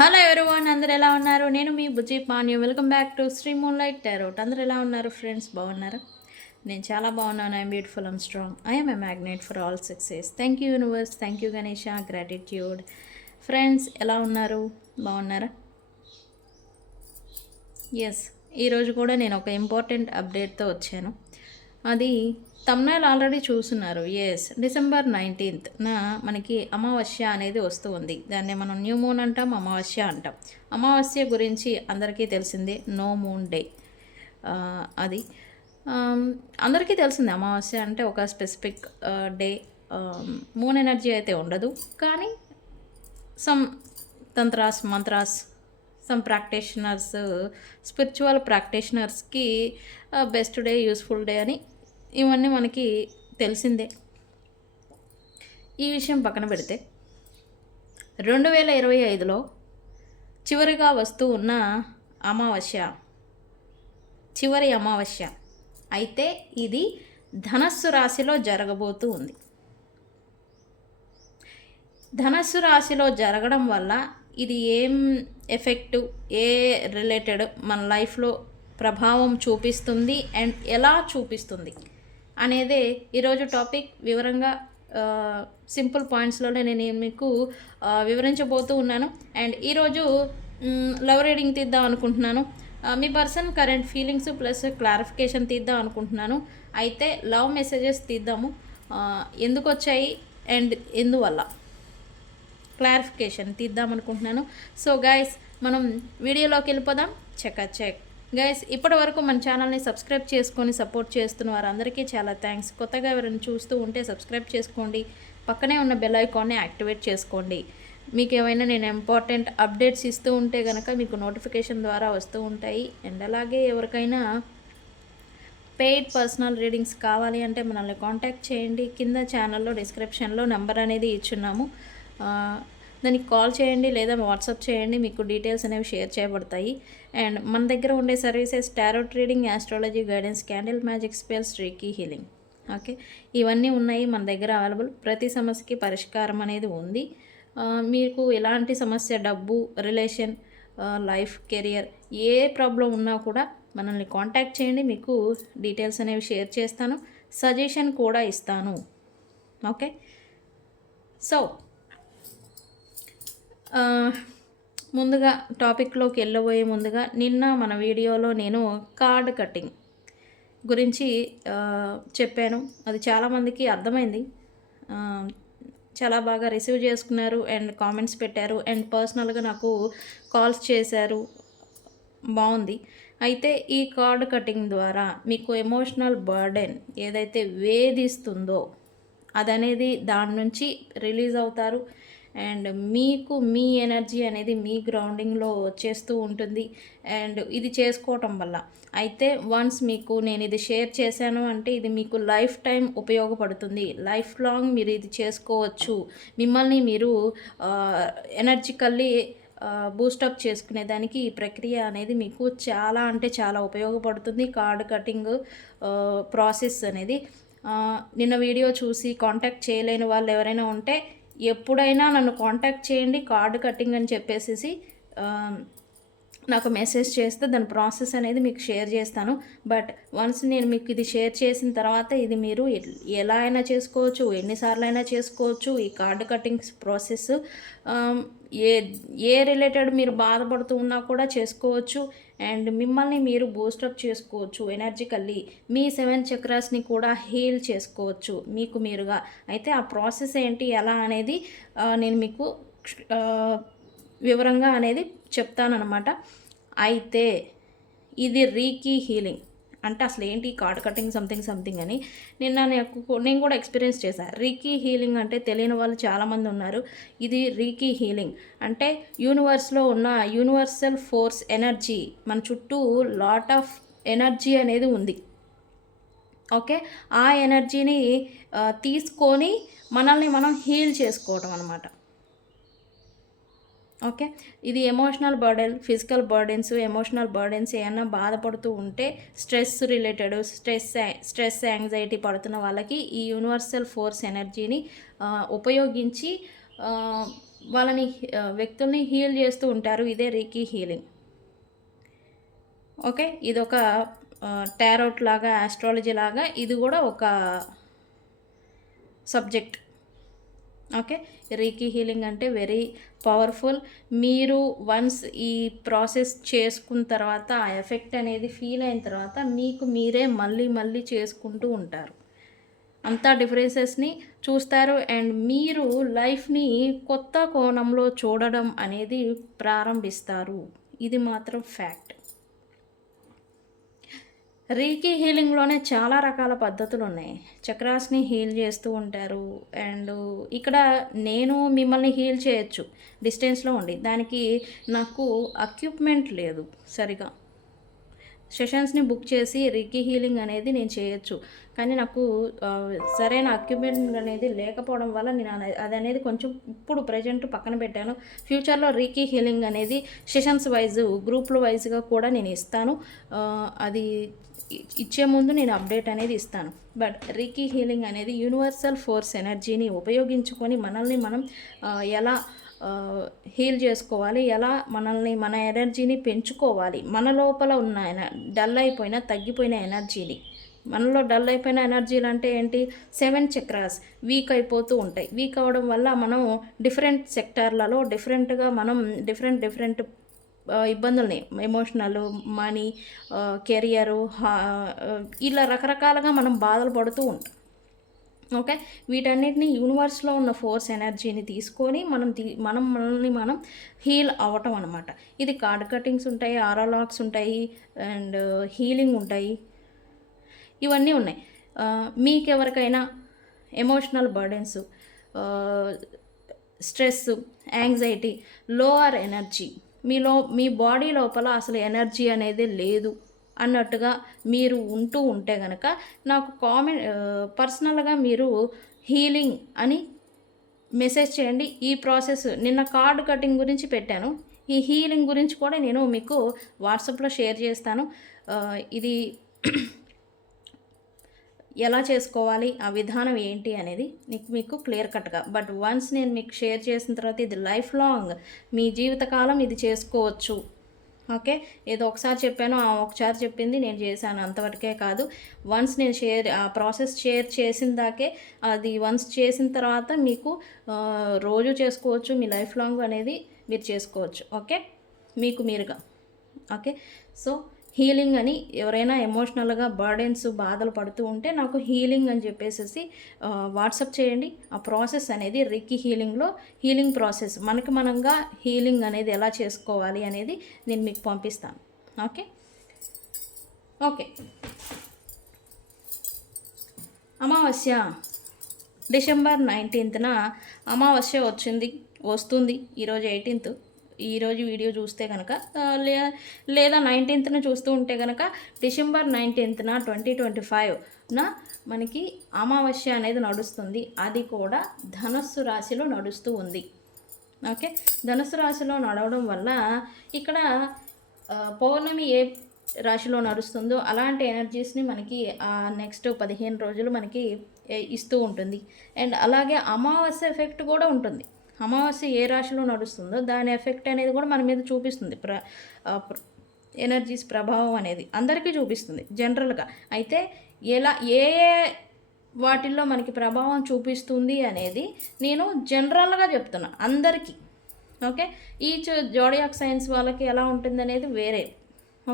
Hello everyone, అందరూ ఎలా ఉన్నారు? నేను మీ Bujji Panyu. Welcome back to Sri moonlight tarot. అందరూ ఎలా ఉన్నారు ఫ్రెండ్స్? బాగున్నారా? నేను చాలా బాగున్నాను. I'm beautiful, I'm strong, I'm a magnet for all success. Thank you universe, thank you Ganesha, gratitude. Friends ఎలా ఉన్నారు? బాగున్నారా? ఎస్, ఈరోజు కూడా నేను ఒక ఇంపార్టెంట్ అప్డేట్తో వచ్చాను. అది తమ్నైల్ ఆల్రెడీ చూస్తున్నారు. ఎస్, డిసెంబర్ 19th మనకి అమావాస్య అనేది వస్తూ ఉంది. దాన్ని మనం న్యూ మూన్ అంటాం, అమావాస్య అంటాం. అమావాస్య గురించి అందరికీ తెలిసిందే, నో మూన్ డే. అది అందరికీ తెలిసిందే. అమావాస్య అంటే ఒక స్పెసిఫిక్ డే, మూన్ ఎనర్జీ అయితే ఉండదు. కానీ some tantras, mantras, some practitioners, spiritual ప్రాక్టీషనర్స్కి బెస్ట్ డే, యూస్ఫుల్ డే అని ఇవన్నీ మనకి తెలిసిందే. ఈ విషయం పక్కన పెడితే 2025లో చివరిగా వస్తూ ఉన్న అమావాస్య, చివరి అమావాస్య అయితే ఇది ధనస్సు రాశిలో జరగబోతూ ఉంది. ధనస్సు రాశిలో జరగడం వల్ల ఇది ఏం ఎఫెక్టు, ఏ రిలేటెడ్ మన లైఫ్లో ప్రభావం చూపిస్తుంది అండ్ ఎలా చూపిస్తుంది అనేదే ఈరోజు టాపిక్. వివరంగా సింపుల్ పాయింట్స్లోనే నేను మీకు వివరించబోతూ ఉన్నాను. అండ్ ఈరోజు లవ్ రీడింగ్ తీద్దాం అనుకుంటున్నాను. మీ person current feelings plus clarification తీద్దాం అనుకుంటున్నాను. అయితే లవ్ మెసేజెస్ తీద్దాము, ఎందుకు వచ్చాయి అండ్ ఎందువల్ల క్లారిఫికేషన్ తీద్దాం అనుకుంటున్నాను. సో గైస్, మనం వీడియోలోకి వెళ్ళిపోదాం. చెక్ గైస్, ఇప్పటి వరకు మన ఛానల్ని సబ్స్క్రైబ్ చేసుకొని సపోర్ట్ చేస్తున్న వారందరికీ చాలా థ్యాంక్స్. కొత్తగా ఎవరైనా చూస్తూ ఉంటే సబ్స్క్రైబ్ చేసుకోండి, పక్కనే ఉన్న బెల్ ఐకాన్ని యాక్టివేట్ చేసుకోండి. మీకు ఏమైనా నేను ఇంపార్టెంట్ అప్డేట్స్ ఇస్తూ ఉంటే కనుక మీకు నోటిఫికేషన్ ద్వారా వస్తూ ఉంటాయి. అండ్ అలాగే ఎవరికైనా పెయిడ్ పర్సనల్ రీడింగ్స్ కావాలి అంటే మనల్ని కాంటాక్ట్ చేయండి. కింద ఛానల్లో డిస్క్రిప్షన్లో నెంబర్ అనేది ఇచ్చున్నాము, దానికి కాల్ చేయండి లేదా వాట్సాప్ చేయండి. మీకు డీటెయిల్స్ అనేవి షేర్ చేయబడతాయి. అండ్ మన దగ్గర ఉండే services tarot reading, astrology guidance, candle magic spells, reiki healing. Okay, ఇవన్నీ ఉన్నాయి మన దగ్గర అవైలబుల్. ప్రతి సమస్యకి పరిష్కారం అనేది ఉంది. మీకు ఎలాంటి సమస్య, డబ్బు, రిలేషన్, లైఫ్, కెరియర్, ఏ ప్రాబ్లం ఉన్నా కూడా మనల్ని కాంటాక్ట్ చేయండి. మీకు డీటెయిల్స్ అనేవి షేర్ చేస్తాను, సజెషన్ కూడా ఇస్తాను. ఓకే, సో ముందుగా టాపిక్లోకి వెళ్ళబోయే ముందుగా నిన్న మన వీడియోలో నేను కార్డ్ కటింగ్ గురించి చెప్పాను. అది చాలామందికి అర్థమైంది, చాలా బాగా రిసీవ్ చేసుకున్నారు అండ్ కామెంట్స్ పెట్టారు అండ్ పర్సనల్గా నాకు కాల్స్ చేశారు. బాగుంది. అయితే ఈ కార్డ్ కటింగ్ ద్వారా మీకు ఎమోషనల్ బర్డెన్ ఏదైతే వేధిస్తుందో అదనేది దాని నుంచి రిలీజ్ అవుతారు. అండ్ మీకు మీ ఎనర్జీ అనేది మీ గ్రౌండింగ్లో వచ్చేస్తూ ఉంటుంది. అండ్ ఇది చేసుకోవటం వల్ల అయితే వన్స్ మీకు నేను ఇది షేర్ చేశాను అంటే ఇది మీకు లైఫ్ టైం ఉపయోగపడుతుంది. లైఫ్ లాంగ్ మీరు ఇది చేసుకోవచ్చు. మిమ్మల్ని మీరు ఎనర్జికల్లీ బూస్టప్ చేసుకునేదానికి ఈ ప్రక్రియ అనేది మీకు చాలా అంటే చాలా ఉపయోగపడుతుంది. కార్డ్ కటింగ్ ప్రాసెస్ అనేది నిన్న వీడియో చూసి కాంటాక్ట్ చేయలేని వాళ్ళు ఎవరైనా ఉంటే ఎప్పుడైనా నన్ను కాంటాక్ట్ చేయండి. కార్డ్ కటింగ్ అని చెప్పేసి నాకు మెసేజ్ చేస్తే దాని ప్రాసెస్ అనేది మీకు షేర్ చేస్తాను. బట్ వన్స్ నేను మీకు ఇది షేర్ చేసిన తర్వాత ఇది మీరు ఎలా అయినా చేసుకోవచ్చు, ఎన్నిసార్లు అయినా చేసుకోవచ్చు. ఈ కార్డ్ కటింగ్ ప్రాసెస్ ఏ రిలేటెడ్ మీరు బాధపడుతూ ఉన్నా కూడా చేసుకోవచ్చు. అండ్ మిమ్మల్ని మీరు బూస్టప్ చేసుకోవచ్చు ఎనర్జికల్లీ. మీ 7 చక్రాస్ని కూడా హీల్ చేసుకోవచ్చు మీకు మీరుగా. అయితే ఆ ప్రాసెస్ ఏంటి, ఎలా అనేది నేను మీకు వివరంగా అనేది చెప్తానన్నమాట. అయితే ఇది రీకీ హీలింగ్ అంటే అసలు ఏంటి కార్డ్ కటింగ్ సంథింగ్ అని నేను కూడా ఎక్స్పీరియన్స్ చేశాను. రీకీ హీలింగ్ అంటే తెలియని వాళ్ళు చాలామంది ఉన్నారు. ఇది రీకీ హీలింగ్ అంటే యూనివర్స్లో ఉన్న యూనివర్సల్ ఫోర్స్ ఎనర్జీ, మన చుట్టూ లాట్ ఆఫ్ ఎనర్జీ అనేది ఉంది. ఓకే, ఆ ఎనర్జీని తీసుకొని మనల్ని మనం హీల్ చేసుకోవటం అన్నమాట. ఓకే, ఇది emotional burden, physical burdens, emotional burdens ఏమన్నా బాధపడుతూ ఉంటే స్ట్రెస్ రిలేటెడ్, స్ట్రెస్ యాంగ్జైటీ పడుతున్న వాళ్ళకి ఈ యూనివర్సల్ ఫోర్స్ ఎనర్జీని ఉపయోగించి వాళ్ళని వ్యక్తుల్ని హీల్ చేస్తూ ఉంటారు. ఇదే రీకీ హీలింగ్. ఓకే, ఇదొక టారోట్ లాగా, ఆస్ట్రాలజీ లాగా ఇది కూడా ఒక సబ్జెక్ట్. ఓకే, రీకీ హీలింగ్ అంటే వెరీ పవర్ఫుల్. మీరు వన్స్ ఈ ప్రాసెస్ చేసుకున్న తర్వాత ఆ ఎఫెక్ట్ అనేది ఫీల్ అయిన తర్వాత మీకు మీరే మళ్ళీ మళ్ళీ చేసుకుంటూ ఉంటారు. అంతా డిఫరెన్సెస్ని చూస్తారు అండ్ మీరు లైఫ్ని కొత్త కోణంలో చూడడం అనేది ప్రారంభిస్తారు. ఇది మాత్రం ఫ్యాక్ట్. రీకీ హీలింగ్లోనే చాలా రకాల పద్ధతులు ఉన్నాయి. చక్రాస్ని హీల్ చేస్తూ ఉంటారు అండ్ ఇక్కడ నేను మిమ్మల్ని హీల్ చేయొచ్చు డిస్టెన్స్లో ఉండి. దానికి నాకు ఎక్విప్మెంట్ లేదు సరిగా. సెషన్స్ని బుక్ చేసి రీకీ హీలింగ్ అనేది నేను చేయొచ్చు, కానీ నాకు సరైన ఎక్విప్మెంట్ అనేది లేకపోవడం వల్ల నేను అది అనేది కొంచెం ఇప్పుడు ప్రజెంట్ పక్కన పెట్టాను. ఫ్యూచర్లో రీకీ హీలింగ్ అనేది సెషన్స్ వైజ్, గ్రూప్ల వైజ్గా కూడా నేను ఇస్తాను. అది ఇచ్చే ముందు నేను అప్డేట్ అనేది ఇస్తాను. బట్ రీకీ హీలింగ్ అనేది యూనివర్సల్ ఫోర్స్ ఎనర్జీని ఉపయోగించుకొని మనల్ని మనం ఎలా హీల్ చేసుకోవాలి, ఎలా మనల్ని మన ఎనర్జీని పెంచుకోవాలి, మన లోపల ఉన్న డల్ అయిపోయిన తగ్గిపోయిన ఎనర్జీని. మనలో డల్ అయిపోయిన ఎనర్జీలు అంటే ఏంటి? 7 చక్రాస్ వీక్ అయిపోతూ ఉంటాయి. వీక్ అవ్వడం వల్ల మనం డిఫరెంట్ సెక్టార్లలో డిఫరెంట్గా మనం డిఫరెంట్ ఇబ్బందుల్ని, ఎమోషనల్, మనీ, కెరియరు, ఇలా రకరకాలుగా మనం బాధలు పడుతూ ఉంటాం. ఓకే, వీటన్నిటిని యూనివర్స్లో ఉన్న ఫోర్స్ ఎనర్జీని తీసుకొని మనల్ని మనం హీల్ అవ్వటం అనమాట. ఇది కార్డ్ కటింగ్స్ ఉంటాయి, ఆరా లాక్స్ ఉంటాయి అండ్ హీలింగ్ ఉంటాయి, ఇవన్నీ ఉన్నాయి. మీకెవరికైనా emotional burdens, stress, anxiety, lower energy, మీ బాడీ లోపల అసలు ఎనర్జీ అనేది లేదు అన్నట్టుగా మీరు ఉంటూ ఉంటే కనుక నాకు పర్సనల్గా మీరు హీలింగ్ అని మెసేజ్ చేయండి. ఈ ప్రాసెస్ నిన్న కార్డ్ కటింగ్ గురించి పెట్టాను. ఈ హీలింగ్ గురించి కూడా నేను మీకు వాట్సాప్లో షేర్ చేస్తాను. ఇది ఎలా చేసుకోవాలి, ఆ విధానం ఏంటి అనేది మీకు క్లియర్ కట్గా. బట్ వన్స్ నేను మీకు షేర్ చేసిన తర్వాత ఇది లైఫ్ లాంగ్, మీ జీవితకాలం ఇది చేసుకోవచ్చు. ఓకే, ఏదో ఒకసారి చెప్పాను, ఒకసారి చెప్పింది నేను చేశాను అంతవరకే కాదు. వన్స్ నేను ఆ ప్రాసెస్ షేర్ చేసిన దాకే, అది వన్స్ చేసిన తర్వాత మీకు రోజు చేసుకోవచ్చు, మీ లైఫ్ లాంగ్ అనేది మీరు చేసుకోవచ్చు. ఓకే, మీకు మీరుగా. ఓకే, సో హీలింగ్ అని ఎవరైనా ఎమోషనల్గా బర్డెన్స్, బాధలు పడుతూ ఉంటే నాకు హీలింగ్ అని చెప్పేసి వాట్సాప్ చేయండి. ఆ ప్రాసెస్ అనేది రీకీ హీలింగ్లో హీలింగ్ ప్రాసెస్ మనకి మనంగా హీలింగ్ అనేది ఎలా చేసుకోవాలి అనేది నేను మీకు పంపిస్తాను. ఓకే ఓకే అమావాస్య డిసెంబర్ 19న అమావాస్య వస్తుంది. ఈరోజు 18th. ఈరోజు వీడియో చూస్తే కనుక లేదా 19th చూస్తూ ఉంటే కనుక డిసెంబర్ 19th 2025 మనకి అమావాస్య అనేది నడుస్తుంది. అది కూడా ధనస్సు రాశిలో నడుస్తూ ఉంది. ఓకే, ధనస్సు రాశిలో నడవడం వల్ల ఇక్కడ పౌర్ణమి ఏ రాశిలో నడుస్తుందో అలాంటి ఎనర్జీస్ని మనకి నెక్స్ట్ 15 రోజులు మనకి ఇస్తూ ఉంటుంది. అండ్ అలాగే అమావాస్య ఎఫెక్ట్ కూడా ఉంటుంది. అమావాస్య ఏ రాశిలో నడుస్తుందో దాని ఎఫెక్ట్ అనేది కూడా మన మీద చూపిస్తుంది. ఎనర్జీస్ ప్రభావం అనేది అందరికీ చూపిస్తుంది జనరల్గా. అయితే ఏ వాటిల్లో మనకి ప్రభావం చూపిస్తుంది అనేది నేను జనరల్గా చెప్తున్నా అందరికీ. ఓకే, ఈచ్ జోడియాక్ సైన్స్ వాళ్ళకి ఎలా ఉంటుంది అనేది వేరే.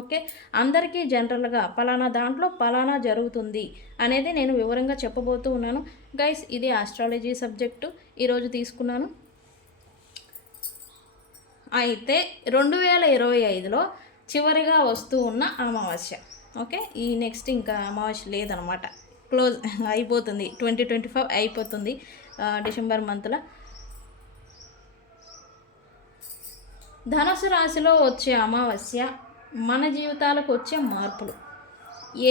ఓకే, అందరికీ జనరల్గా పలానా దాంట్లో పలానా జరుగుతుంది అనేది నేను వివరంగా చెప్పబోతూ ఉన్నాను. గైస్, ఇది ఆస్ట్రాలజీ సబ్జెక్టు ఈరోజు తీసుకున్నాను. అయితే 2025లో చివరిగా వస్తూ ఉన్న అమావాస్య. ఓకే, ఈ నెక్స్ట్ ఇంకా అమావాస్య లేదనమాట, క్లోజ్ అయిపోతుంది. 2025 అయిపోతుంది డిసెంబర్ మంత్లో. ధనుసు రాశిలో వచ్చే అమావాస్య మన జీవితాలకు వచ్చే మార్పులు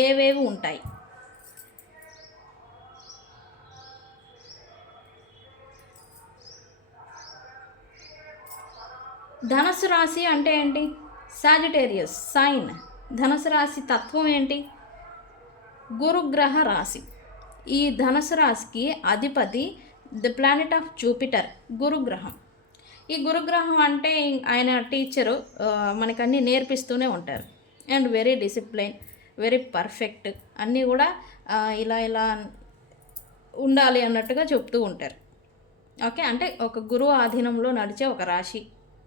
ఏవేవి ఉంటాయి? ధనుసు రాశి అంటే ఏంటి? Sagittarius sign. ధనుసు రాశి తత్వం ఏంటి? గురుగ్రహ రాశి. ఈ ధనుసు రాశికి అధిపతి ది ప్లానెట్ ఆఫ్ జూపిటర్, గురుగ్రహం. ఈ గురుగ్రహం అంటే ఆయన టీచరు, మనకన్నీ నేర్పిస్తూనే ఉంటారు. And very discipline, very perfect, అన్నీ కూడా ఇలా ఇలా ఉండాలి అన్నట్టుగా చెప్తూ ఉంటారు. ఓకే, అంటే ఒక గురువు ఆధీనంలో నడిచే ఒక రాశి,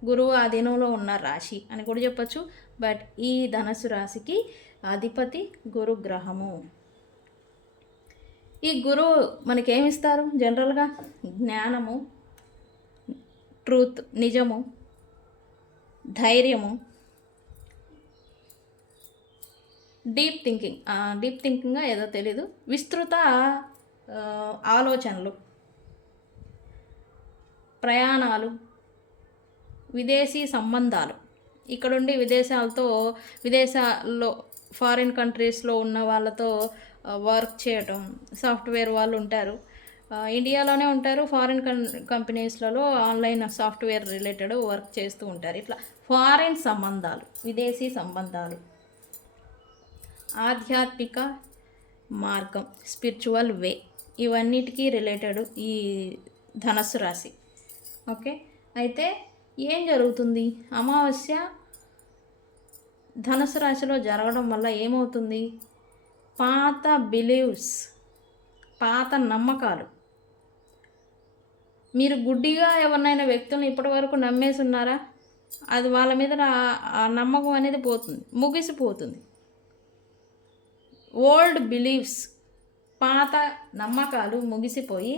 గురువు ఆధీనంలో ఉన్న రాశి అని కూడా చెప్పచ్చు. బట్ ఈ ధనస్సు రాశికి అధిపతి గురుగ్రహము. ఈ గురువు మనకేమిస్తారు? జనరల్గా జ్ఞానము, ట్రూత్, నిజము, ధైర్యము, డీప్ థింకింగ్గా ఏదో తెలీదు, విస్తృత ఆలోచనలు, ప్రయాణాలు, విదేశీ సంబంధాలు, ఇక్కడుండి విదేశాల్లో ఫారిన్ కంట్రీస్లో ఉన్న వాళ్ళతో వర్క్ చేయటం. సాఫ్ట్వేర్ వాళ్ళు ఉంటారు, ఇండియాలోనే ఉంటారు, ఫారిన్ కంపెనీస్లలో ఆన్లైన్ సాఫ్ట్వేర్ రిలేటెడ్ వర్క్ చేస్తూ ఉంటారు. ఇట్లా ఫారిన్ సంబంధాలు, విదేశీ సంబంధాలు, ఆధ్యాత్మిక మార్గం, స్పిరిచువల్ వే, ఇవన్నిటికీ రిలేటెడ్ ఈ ధనస్సు రాశి. ఓకే, అయితే ఏం జరుగుతుంది? అమావాస్య ధనుసు రాశిలో జరగడం వల్ల ఏమవుతుంది? పాత బిలీవ్స్, పాత నమ్మకాలు, మీరు గుడ్డిగా ఎవరినైనా వ్యక్తులను ఇప్పటి వరకు నమ్మేసి ఉన్నారా? అది వాళ్ళ మీద ఆ నమ్మకం అనేది పోతుంది, ముగిసిపోతుంది. ఓల్డ్ బిలీవ్స్, పాత నమ్మకాలు ముగిసిపోయి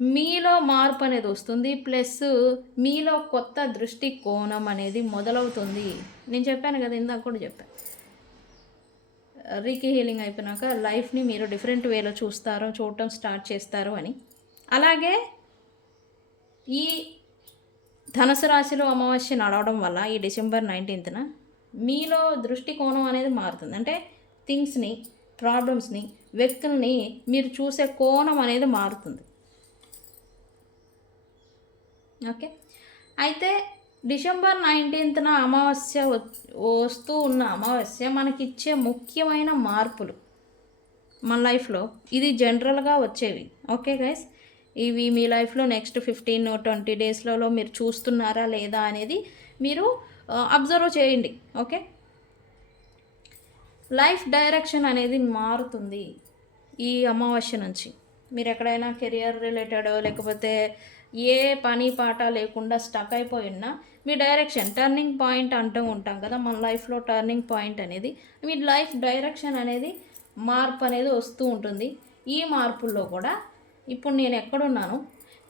మీలో మార్పు అనేది వస్తుంది. ప్లస్ మీలో కొత్త దృష్టి కోణం అనేది మొదలవుతుంది. నేను చెప్పాను కదా, ఇందాక కూడా చెప్పాను, రీకీ హీలింగ్ అయిపోయినాక లైఫ్ని మీరు డిఫరెంట్ వేలో చూడటం స్టార్ట్ చేస్తారు అని. అలాగే ఈ ధనుసు రాశిలో అమావాస్య నడవడం వల్ల ఈ డిసెంబర్ 19న మీలో దృష్టికోణం అనేది మారుతుంది. అంటే థింగ్స్ని, ప్రాబ్లమ్స్ని, వ్యక్తుల్ని మీరు చూసే కోణం అనేది మారుతుంది. ఓకే, అయితే డిసెంబర్ 19న అమావాస్య వస్తూ ఉన్న అమావాస్య మనకిచ్చే ముఖ్యమైన మార్పులు మన లైఫ్లో, ఇది జనరల్గా వచ్చేవి. ఓకే గైస్, ఇవి మీ లైఫ్లో నెక్స్ట్ 15-20 డేస్లలో మీరు చూస్తున్నారా లేదా అనేది మీరు అబ్జర్వ్ చేయండి. ఓకే, లైఫ్ డైరెక్షన్ అనేది మారుతుంది ఈ అమావాస్య నుంచి. మీరు ఎక్కడైనా కెరియర్ రిలేటెడ్ లేకపోతే ఏ పని పాట లేకుండా స్టక్ అయిపోయినా మీ డైరెక్షన్, టర్నింగ్ పాయింట్ అంటూ ఉంటాం కదా మన లైఫ్లో, టర్నింగ్ పాయింట్ అనేది మీ లైఫ్ డైరెక్షన్ అనేది మార్పు అనేది వస్తూ ఉంటుంది. ఈ మార్పుల్లో కూడా ఇప్పుడు నేను ఎక్కడున్నాను,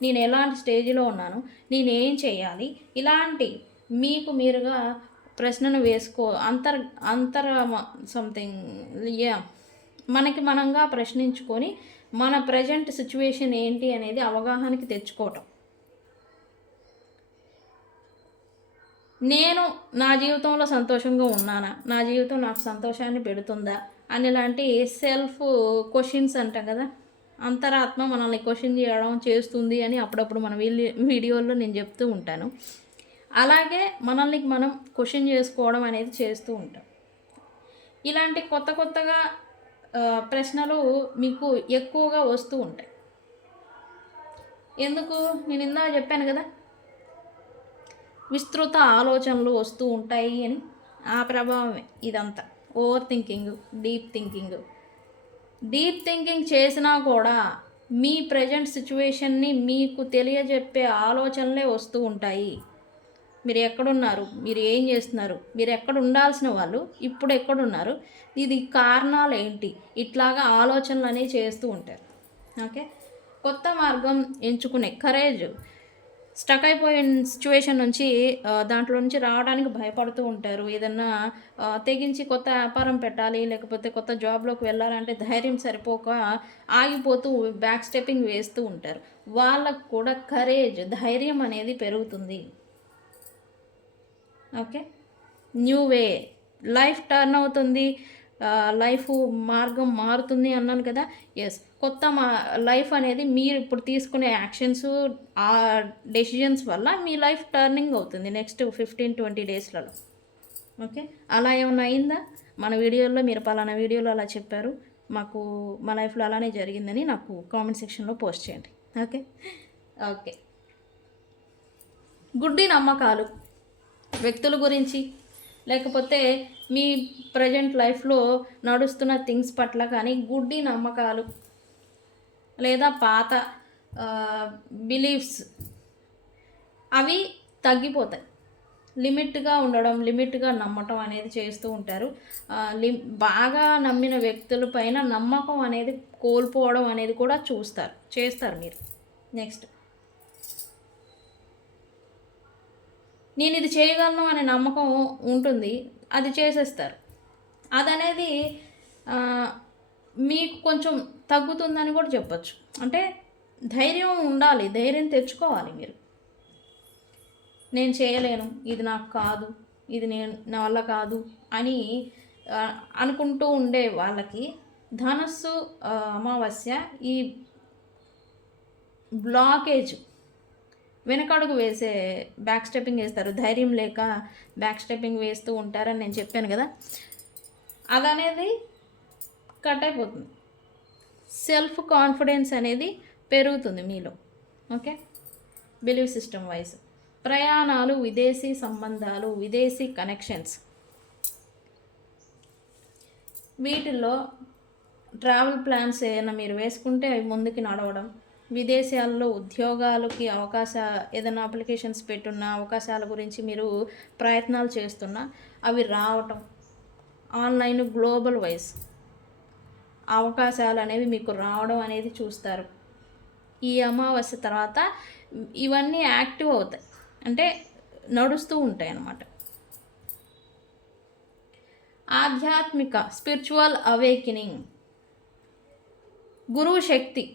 నేను ఎలాంటి స్టేజ్లో ఉన్నాను, నేను ఏం చేయాలి, ఇలాంటి మీకు మీరుగా ప్రశ్నను వేసుకో సంథింగ్ మనకి మనంగా ప్రశ్నించుకొని మన ప్రజెంట్ సిచ్యువేషన్ ఏంటి అనేది అవగాహనకి తెచ్చుకోవటం. నేను నా జీవితంలో సంతోషంగా ఉన్నానా, నా జీవితం నాకు సంతోషాన్ని పెడుతుందా అని లాంటి సెల్ఫ్ క్వశ్చన్స్ అంటాం కదా, అంతరాత్మ మనల్ని క్వశ్చన్ చేయడం చేస్తుంది అని అప్పుడప్పుడు మన వీడియోల్లో నేను చెప్తూ ఉంటాను. అలాగే మనల్ని మనం క్వశ్చన్ చేసుకోవడం అనేది చేస్తూ ఉంటాం. ఇలాంటి కొత్తగా ప్రశ్నలు మీకు ఎక్కువగా వస్తూ ఉంటాయి. ఎందుకు? నేను ఇందా చెప్పాను కదా, విస్తృత ఆలోచనలు వస్తూ ఉంటాయి అని. ఆ ప్రభావమే ఇదంతా. ఓవర్ థింకింగ్, డీప్ థింకింగ్ చేసినా కూడా మీ ప్రజెంట్ సిచ్యువేషన్ని మీకు తెలియజెప్పే ఆలోచనలే వస్తూ ఉంటాయి. మీరు ఎక్కడున్నారు, మీరు ఏం చేస్తున్నారు, మీరు ఎక్కడ ఉండాల్సిన వాళ్ళు ఇప్పుడు ఎక్కడున్నారు, ఇది కారణాలు ఏంటి, ఇట్లాగా ఆలోచనలు అనేవి చేస్తూ ఉంటారు. ఓకే, కొత్త మార్గం ఎంచుకునే కరేజ్, స్టక్ అయిపోయిన సిచ్యువేషన్ నుంచి దాంట్లో నుంచి రావడానికి భయపడుతూ ఉంటారు. ఏదన్నా తెగించి కొత్త వ్యాపారం పెట్టాలి లేకపోతే కొత్త జాబ్లోకి వెళ్ళాలంటే ధైర్యం సరిపోక ఆగిపోతూ బ్యాక్ స్టెప్పింగ్ వేస్తూ ఉంటారు. వాళ్ళకు కూడా కరేజ్, ధైర్యం అనేది పెరుగుతుంది. Okay, new way, life turn అవుతుంది, లైఫ్ మార్గం మారుతుంది అన్నాను కదా. ఎస్, కొత్త లైఫ్ అనేది మీరు ఇప్పుడు తీసుకునే యాక్షన్స్, ఆ డెసిషన్స్ వల్ల మీ లైఫ్ టర్నింగ్ అవుతుంది నెక్స్ట్ 15-20 డేస్లలో. ఓకే, అలా ఏమైనా అయిందా? మన వీడియోలో మీరు పలానా వీడియోలో అలా చెప్పారు, మాకు మా లైఫ్లో అలానే జరిగిందని నాకు కామెంట్ సెక్షన్లో పోస్ట్ చేయండి. ఓకే. గుడ్డి నమ్మకాలు వ్యక్తుల గురించి, లేకపోతే మీ ప్రజెంట్ లైఫ్లో నడుస్తున్న థింగ్స్ పట్ల కానీ గుడ్డి నమ్మకాలు లేదా పాత బిలీఫ్స్ అవి తగ్గిపోతాయి. లిమిట్గా ఉండడం, లిమిట్గా నమ్మటం అనేది చేస్తూ ఉంటారు. బాగా నమ్మిన వ్యక్తుల పైన నమ్మకం అనేది కోల్పోవడం అనేది కూడా చేస్తారు మీరు. నెక్స్ట్, నేను ఇది చేయగలను అనే నమ్మకం ఉంటుంది, అది చేసేస్తారు. అదనేది మీకు కొంచెం తగ్గుతుందని కూడా చెప్పచ్చు. అంటే ధైర్యం ఉండాలి, ధైర్యం తెచ్చుకోవాలి మీరు. నేను చేయలేను, ఇది నాకు కాదు, ఇది నా వల్ల కాదు అని అనుకుంటూ ఉండే వాళ్ళకి ధనస్సు అమావాస్య ఈ బ్లాకేజ్, వెనకడుగు వేసే బ్యాక్ స్టెప్పింగ్ వేస్తారు, ధైర్యం లేక బ్యాక్ స్టెప్పింగ్ వేస్తూ ఉంటారని నేను చెప్పాను కదా, అదనేది కట్ అయిపోతుంది. సెల్ఫ్ కాన్ఫిడెన్స్ అనేది పెరుగుతుంది మీలో. ఓకే, బిలీవ్ సిస్టమ్ వైజ్ ప్రయాణాలు, విదేశీ సంబంధాలు, విదేశీ కనెక్షన్స్, వీటిల్లో ట్రావెల్ ప్లాన్స్ ఏమైనా మీరు వేసుకుంటే అవి ముందుకి నడవడం, విదేశాల్లో ఉద్యోగాలకి ఏదైనా అప్లికేషన్స్ పెట్టున్న అవకాశాల గురించి మీరు ప్రయత్నాలు చేస్తున్నా అవి రావటం, ఆన్లైన్ గ్లోబల్ వైజ్ అవకాశాలు అనేవి మీకు రావడం అనేది చూస్తారు. ఈ అమావాస్య తర్వాత ఇవన్నీ యాక్టివ్ అవుతాయి, అంటే నడుస్తూ ఉంటాయి అన్నమాట. ఆధ్యాత్మిక స్పిరిచువల్ అవేకినింగ్, గురువు శక్తి.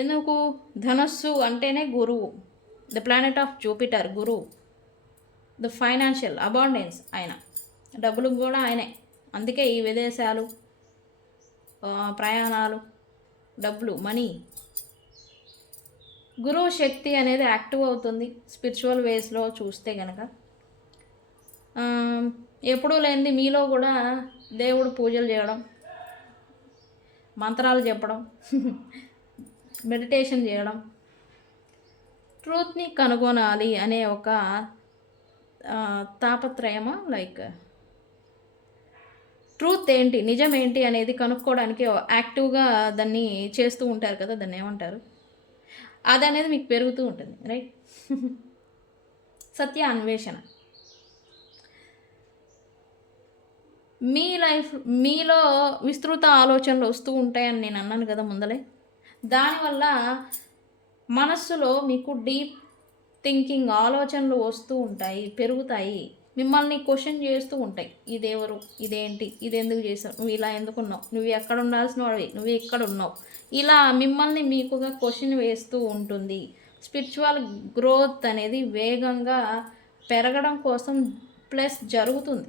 ఎందుకు? ధనస్సు అంటేనే గురువు, ద ప్లానెట్ ఆఫ్ జూపిటర్, గురువు, ద ఫైనాన్షియల్ అబాండెన్స్, ఆయన డబ్బులకు కూడా ఆయనే. అందుకే ఈ విదేశాలు, ప్రయాణాలు, డబ్బులు, మనీ, గురువు శక్తి అనేది యాక్టివ్ అవుతుంది స్పిరిచువల్ వేస్లో చూస్తే కనుక. ఎప్పుడూ లేనిది మీలో కూడా దేవుడు పూజలు చేయడం, మంత్రాలు చెప్పడం, మెడిటేషన్ చేయడం, ట్రూత్ని కనుగొనాలి అనే ఒక తాపత్రయమా, లైక్ ట్రూత్ ఏంటి, నిజం ఏంటి అనేది కనుక్కోవడానికి యాక్టివ్గా దాన్ని చేస్తూ ఉంటారు కదా, దాన్ని ఏమంటారు, అది అనేది మీకు పెరుగుతూ ఉంటుంది, రైట్. సత్య అన్వేషణ. మీ లైఫ్, మీలో విస్తృత ఆలోచనలు వస్తూ ఉంటాయని నేను అన్నాను కదా ముందలే. దానివల్ల మనస్సులో మీకు డీప్ థింకింగ్ ఆలోచనలు వస్తూ ఉంటాయి, పెరుగుతాయి, మిమ్మల్ని క్వశ్చన్ చేస్తూ ఉంటాయి. ఇదెవరు, ఇదేంటి, ఇది ఎందుకు చేసావు, నువ్వు ఇలా ఎందుకున్నావు, నువ్వు ఎక్కడ ఉండాల్సిన వాడివి, నువ్వు ఎక్కడ ఉన్నావు, ఇలా మిమ్మల్ని మీకుగా క్వశ్చన్ వేస్తూ ఉంటుంది. స్పిరిచువల్ గ్రోత్ అనేది వేగంగా పెరగడం కోసం ప్లస్ జరుగుతుంది.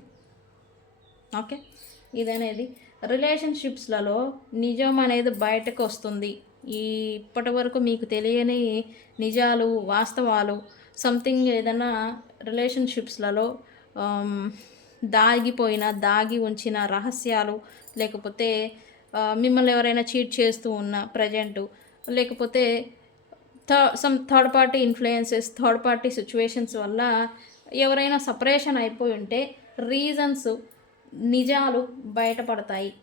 ఓకే, ఇదనేది రిలేషన్షిప్స్లలో నిజం అనేది బయటకు వస్తుంది. ఇప్పటి వరకు మీకు తెలియని నిజాలు, వాస్తవాలు, సంథింగ్ ఏదైనా రిలేషన్షిప్స్లలో దాగి ఉంచిన రహస్యాలు, లేకపోతే మిమ్మల్ని ఎవరైనా చీట్ చేస్తూ ఉన్న ప్రజెంటు, లేకపోతే third party influences, third party situations వల్ల ఎవరైనా సపరేషన్ అయిపోయి ఉంటే రీజన్స్, నిజాలు బయటపడతాయి.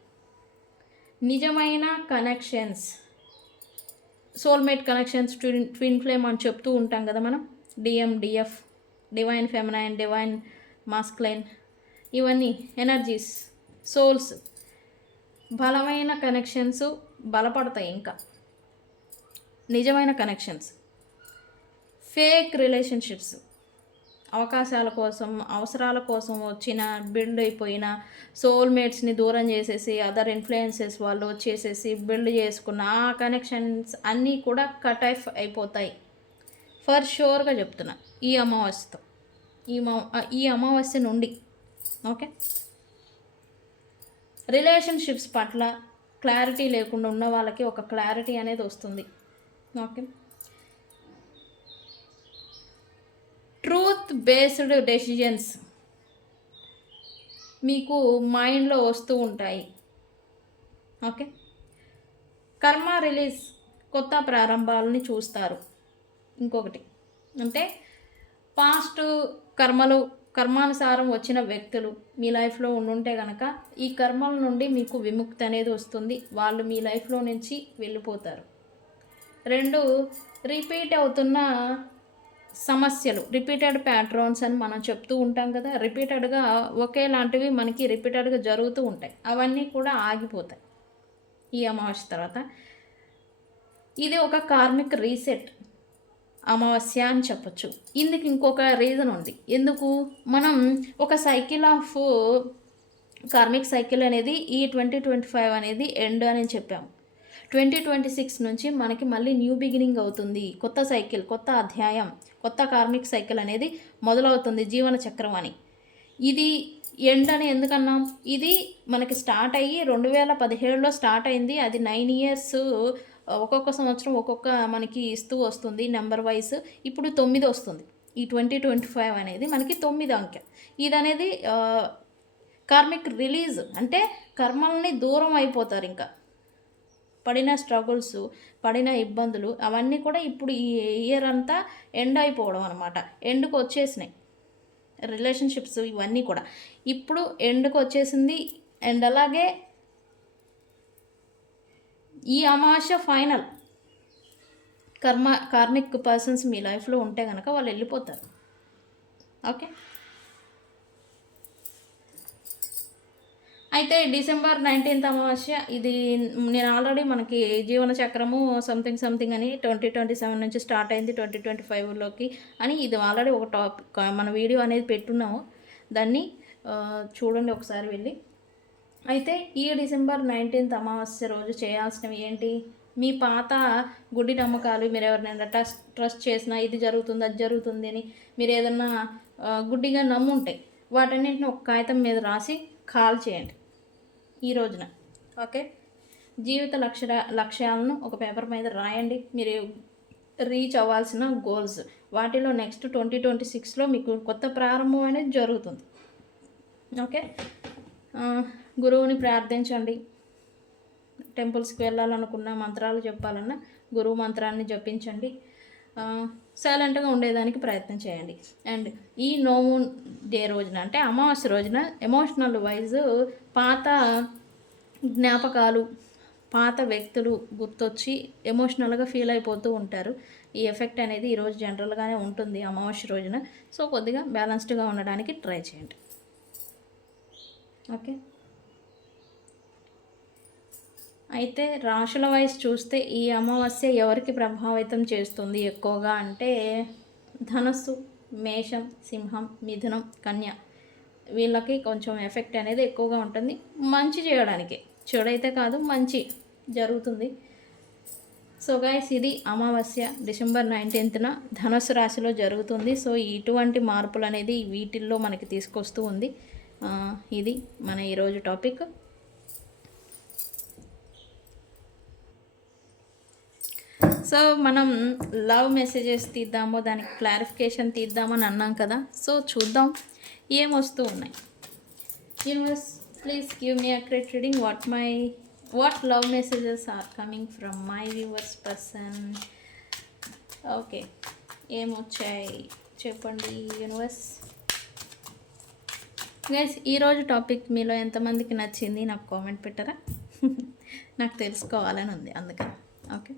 నిజమైన connections, soulmate connections, twin flame అని చెప్తూ ఉంటాం కదా మనం, DF, divine feminine, divine masculine, ఇవన్నీ ఎనర్జీస్, సోల్స్, బలమైన కనెక్షన్స్ బలపడతాయి. ఇంకా నిజమైన కనెక్షన్స్, ఫేక్ రిలేషన్షిప్స్, అవకాశాల కోసం, అవసరాల కోసం వచ్చిన బిల్డ్ అయిపోయిన సోల్మేట్స్ని దూరం చేసేసి అదర్ ఇన్ఫ్లుయెన్సెస్ వాళ్ళు వచ్చేసేసి బిల్డ్ చేసుకున్న ఆ కనెక్షన్స్ అన్నీ కూడా కట్ ఆఫ్ అయిపోతాయి. ఫర్ షూర్గా చెప్తున్నా ఈ అమావాస్యతో, ఈ అమావాస్య నుండి. ఓకే, రిలేషన్షిప్స్ పట్ల క్లారిటీ లేకుండా ఉన్న వాళ్ళకి ఒక క్లారిటీ అనేది వస్తుంది. ఓకే, ట్రూత్ బేస్డ్ డెసిజన్స్ మీకు మైండ్లో వస్తూ ఉంటాయి. ఓకే, కర్మ రిలీజ్, కొత్త ప్రారంభాలని చూస్తారు. ఇంకొకటి అంటే పాస్ట్ కర్మలు కర్మానుసారం వచ్చిన వ్యక్తులు మీ లైఫ్లో ఉండుంటే కనుక ఈ కర్మల నుండి మీకు విముక్తి అనేది వస్తుంది. వాళ్ళు మీ లైఫ్లో నుంచి వెళ్ళిపోతారు. 2, రిపీట్ అవుతున్న సమస్యలు, రిపీటెడ్ ప్యాట్రన్స్ అని మనం చెప్తూ ఉంటాం కదా. రిపీటెడ్గా ఒకేలాంటివి మనకి రిపీటెడ్గా జరుగుతూ ఉంటాయి. అవన్నీ కూడా ఆగిపోతాయి ఈ అమావాస్య తర్వాత. ఇది ఒక కార్మిక్ రీసెట్ అమావాస్య అని చెప్పచ్చు. ఇందుకు ఇంకొక రీజన్ ఉంది. ఎందుకు మనం ఒక సైకిల్ ఆఫ్ కార్మిక్ సైకిల్ అనేది ఈ 2025 అనేది ఎండ్ అని చెప్పాము. 2026 నుంచి మనకి మళ్ళీ న్యూ బిగినింగ్ అవుతుంది. కొత్త సైకిల్, కొత్త అధ్యాయం, కొత్త కార్మిక్ సైకిల్ అనేది మొదలవుతుంది జీవన చక్రం అని. ఇది ఎండ్ అని ఎందుకన్నాం? ఇది మనకి స్టార్ట్ అయ్యి 2017లో స్టార్ట్ అయింది. అది 9 ఇయర్స్, ఒక్కొక్క సంవత్సరం ఒక్కొక్క మనకి ఇస్తూ వస్తుంది నెంబర్ వైజ్. ఇప్పుడు 9 వస్తుంది. ఈ 2025 అనేది మనకి 9 అంకె. ఇది అనేది కార్మిక్ రిలీజ్, అంటే కర్మల్ని దూరం అయిపోతారు. ఇంకా పడిన స్ట్రగుల్స్, పడిన ఇబ్బందులు అవన్నీ కూడా ఇప్పుడు ఈ ఇయర్ అంతా ఎండ్ అయిపోవడం అనమాట. ఎండ్కి వచ్చేసినాయి రిలేషన్షిప్స్ ఇవన్నీ కూడా ఇప్పుడు ఎండ్కి వచ్చేసింది. అండ్ అలాగే ఈ అమావాస్య ఫైనల్. కార్మిక్ పర్సన్స్ మీ లైఫ్లో ఉంటే కనుక వాళ్ళు వెళ్ళిపోతారు. ఓకే, అయితే డిసెంబర్ 19th అమావాస్య. ఇది నేను ఆల్రెడీ మనకి జీవన చక్రము సంథింగ్ అని 2027 నుంచి స్టార్ట్ అయింది 2025లోకి అని ఇది ఆల్రెడీ ఒక టాపిక్ మన వీడియో అనేది పెట్టున్నాము. దాన్ని చూడండి ఒకసారి వెళ్ళి. అయితే ఈ డిసెంబర్ 19th అమావాస్య రోజు చేయాల్సినవి ఏంటి? మీ పాత గుడ్డి నమ్మకాలు, మీరు ఎవరినైనా ట్రస్ట్ చేసినా ఇది జరుగుతుంది అది జరుగుతుంది అని మీరు ఏదన్నా గుడ్డిగా నమ్ముంటాయి, వాటన్నింటిని ఒక కాగితం మీద రాసి కాల్ చేయండి ఈ రోజున. ఓకే, జీవిత లక్ష్యాలను ఒక పేపర్ మీద రాయండి. మీరు రీచ్ అవ్వాల్సిన గోల్స్, వాటిలో నెక్స్ట్ 2026లో మీకు కొత్త ప్రారంభం అనేది జరుగుతుంది. ఓకే, గురువుని ప్రార్థించండి. టెంపుల్స్కి వెళ్ళాలనుకున్న, మంత్రాలు చెప్పాలన్నా గురువు మంత్రాన్ని జపించండి. సైలెంట్గా ఉండేదానికి ప్రయత్నం చేయండి. అండ్ ఈ నోమూన్ డే రోజున, అంటే అమావాస్య రోజున, ఎమోషనల్ వైజ్ పాత జ్ఞాపకాలు, పాత వ్యక్తులు గుర్తొచ్చి ఎమోషనల్గా ఫీల్ అయిపోతూ ఉంటారు. ఈ ఎఫెక్ట్ అనేది ఈరోజు జనరల్గానే ఉంటుంది అమావాస్య రోజున. సో కొద్దిగా బ్యాలెన్స్డ్గా ఉండడానికి ట్రై చేయండి. ఓకే, అయితే రాశుల వైజ్ చూస్తే ఈ అమావాస్య ఎవరికి ప్రభావితం చేస్తుంది ఎక్కువగా అంటే ధనస్సు, మేషం, సింహం, మిథునం, కన్య, వీళ్ళకి కొంచెం ఎఫెక్ట్ అనేది ఎక్కువగా ఉంటుంది. మంచి చేయడానికి, చెడైతే కాదు, మంచి జరుగుతుంది. సో గైస్, ఇది అమావాస్య డిసెంబర్ 19th ధనుస్సు రాశిలో జరుగుతుంది. సో ఇటువంటి మార్పులు అనేది వీటిల్లో మనకి తీసుకొస్తూ ఉంది. ఇది మన ఈరోజు టాపిక్. సో మనం లవ్ మెసేజెస్ తీద్దాము, దానికి క్లారిఫికేషన్ తీద్దామని అన్నాం కదా. సో చూద్దాం ఏమొస్తూ ఉన్నాయి. Universe, please give me accurate reading. What love messages are coming from my viewers person. Okay, ఏమొచ్చాయి చెప్పండి యూనివర్స్. గైస్, ఈరోజు టాపిక్ మీలో ఎంతమందికి నచ్చింది నాకు కామెంట్ పెట్టరా? నాకు తెలుసుకోవాలని ఉంది అందుకని. ఓకే,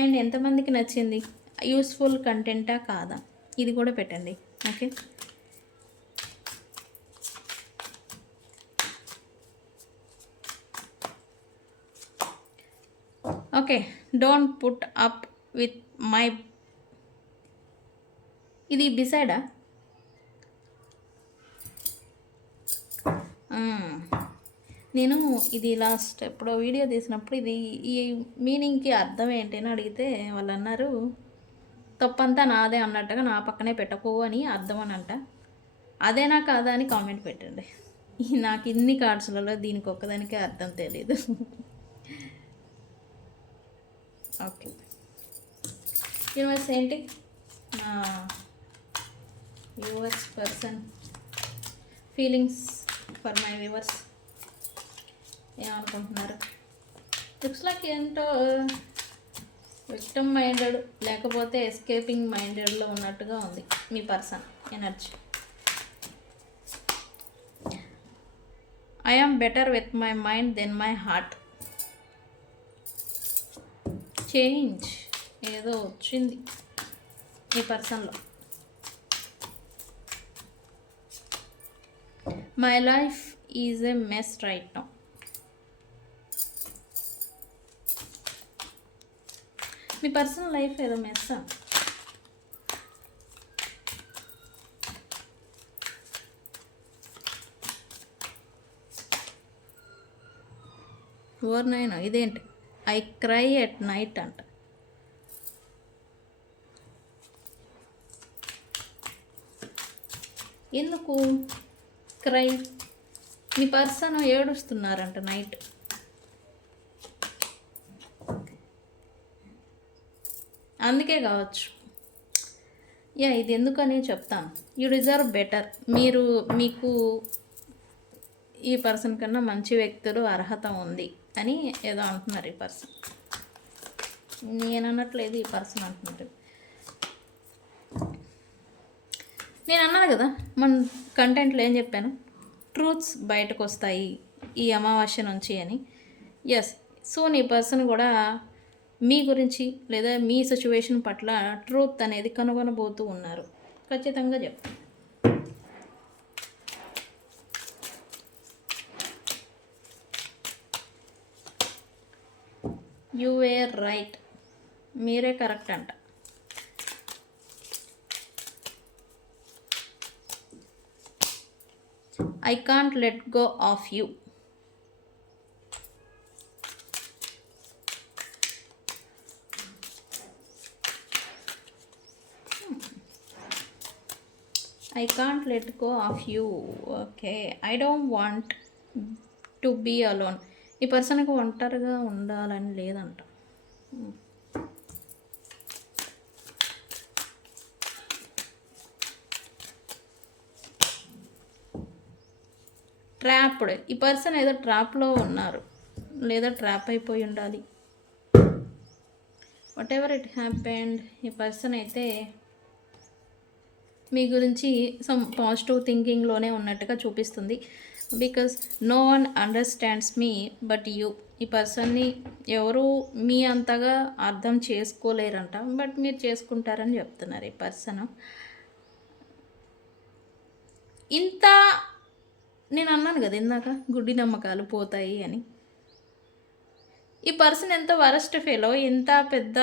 అండ్ ఎంతమందికి నచ్చింది, యూస్ఫుల్ కంటెంటా కాదా, ఇది కూడా పెట్టండి. Okay, okay, don't put up with my, ఇది బిసైడా? నేను ఇది లాస్ట్ ఎప్పుడో వీడియో తీసినప్పుడు ఇది ఈ మీనింగ్కి అర్థం ఏంటి అని అడిగితే వాళ్ళు అన్నారు, తప్పంతా నాదే అన్నట్టుగా నా పక్కనే పెట్టకు అని అర్థం అని అంట. అదేనా కాదా అని కామెంట్ పెట్టండి. నాకు ఇన్ని కార్డ్స్లలో దీనికి ఒక్కదానికే అర్థం తెలీదు. ఓకే, యూనివర్స్ ఏంటి, viewers person feelings for my viewers ఏమనుకుంటున్నారు? లుక్స్ లైక్ ఏంటో విక్టమ్ మైండెడ్ లేకపోతే ఎస్కేపింగ్ మైండెడ్లో ఉన్నట్టుగా ఉంది మీ person energy. I am better with my mind then my heart. Change ఏదో వచ్చింది ఈ పర్సన్లో. My life is a mess right now. మీ పర్సనల్ లైఫ్ ఏదో మెస్సా. ఓవర్ నైన్ ఇదేంటి, ఐ క్రై ఎట్ నైట్ అంట. ఎందుకు క్రై? మీ పర్సన్ ఏడుస్తున్నారంట నైట్. అందుకే కావచ్చు. ఇది ఎందుకని చెప్తాను. You deserve better. మీకు ఈ పర్సన్ కన్నా మంచి వ్యక్తులు అర్హత ఉంది అని ఏదో అంటున్నారు ఈ పర్సన్. నేను అనట్లేదు, ఈ పర్సన్ అంటున్నారు. నేను అన్నాను కదా మన కంటెంట్లో ఏం చెప్పాను, ట్రూత్స్ బయటకు వస్తాయి ఈ అమావాస్య నుంచి అని. ఎస్, సో నీ పర్సన్ కూడా మీ గురించి లేదా మీ సిచ్యువేషన్ పట్ల ట్రూత్ అనేది కనుగొనబోతూ ఉన్నారు. ఖచ్చితంగా చెప్తాను. You were right. మీరే కరెక్ట్ అంట. I can't let go of you. I can't let go of you. Okay. I don't want to be alone. ఈ పర్సన్కి ఒంటరిగా ఉండాలని లేదంట. ట్రాప్డ్. ఈ పర్సన్ ఏదో ట్రాప్లో ఉన్నారు లేదా ట్రాప్ అయిపోయి ఉండాలి. వాట్ ఎవర్ ఇట్ హ్యాపెండ్, ఈ పర్సన్ అయితే మీ గురించి సమ్ పాజిటివ్ థింకింగ్లోనే ఉన్నట్టుగా చూపిస్తుంది. Because no one understands me but you. ఈ పర్సన్ని ఎవరు మీ అంతగా అర్థం చేసుకోలేరంట, బట్ మీరు చేసుకుంటారని చెప్తున్నారు ఈ పర్సన్. ఇంత నేను అన్నాను కదా ఇందాక, గుడ్డి నమ్మకాలు పోతాయి అని. ఈ పర్సన్ ఎంత వరస్ట్ ఫెలో, ఎంత పెద్ద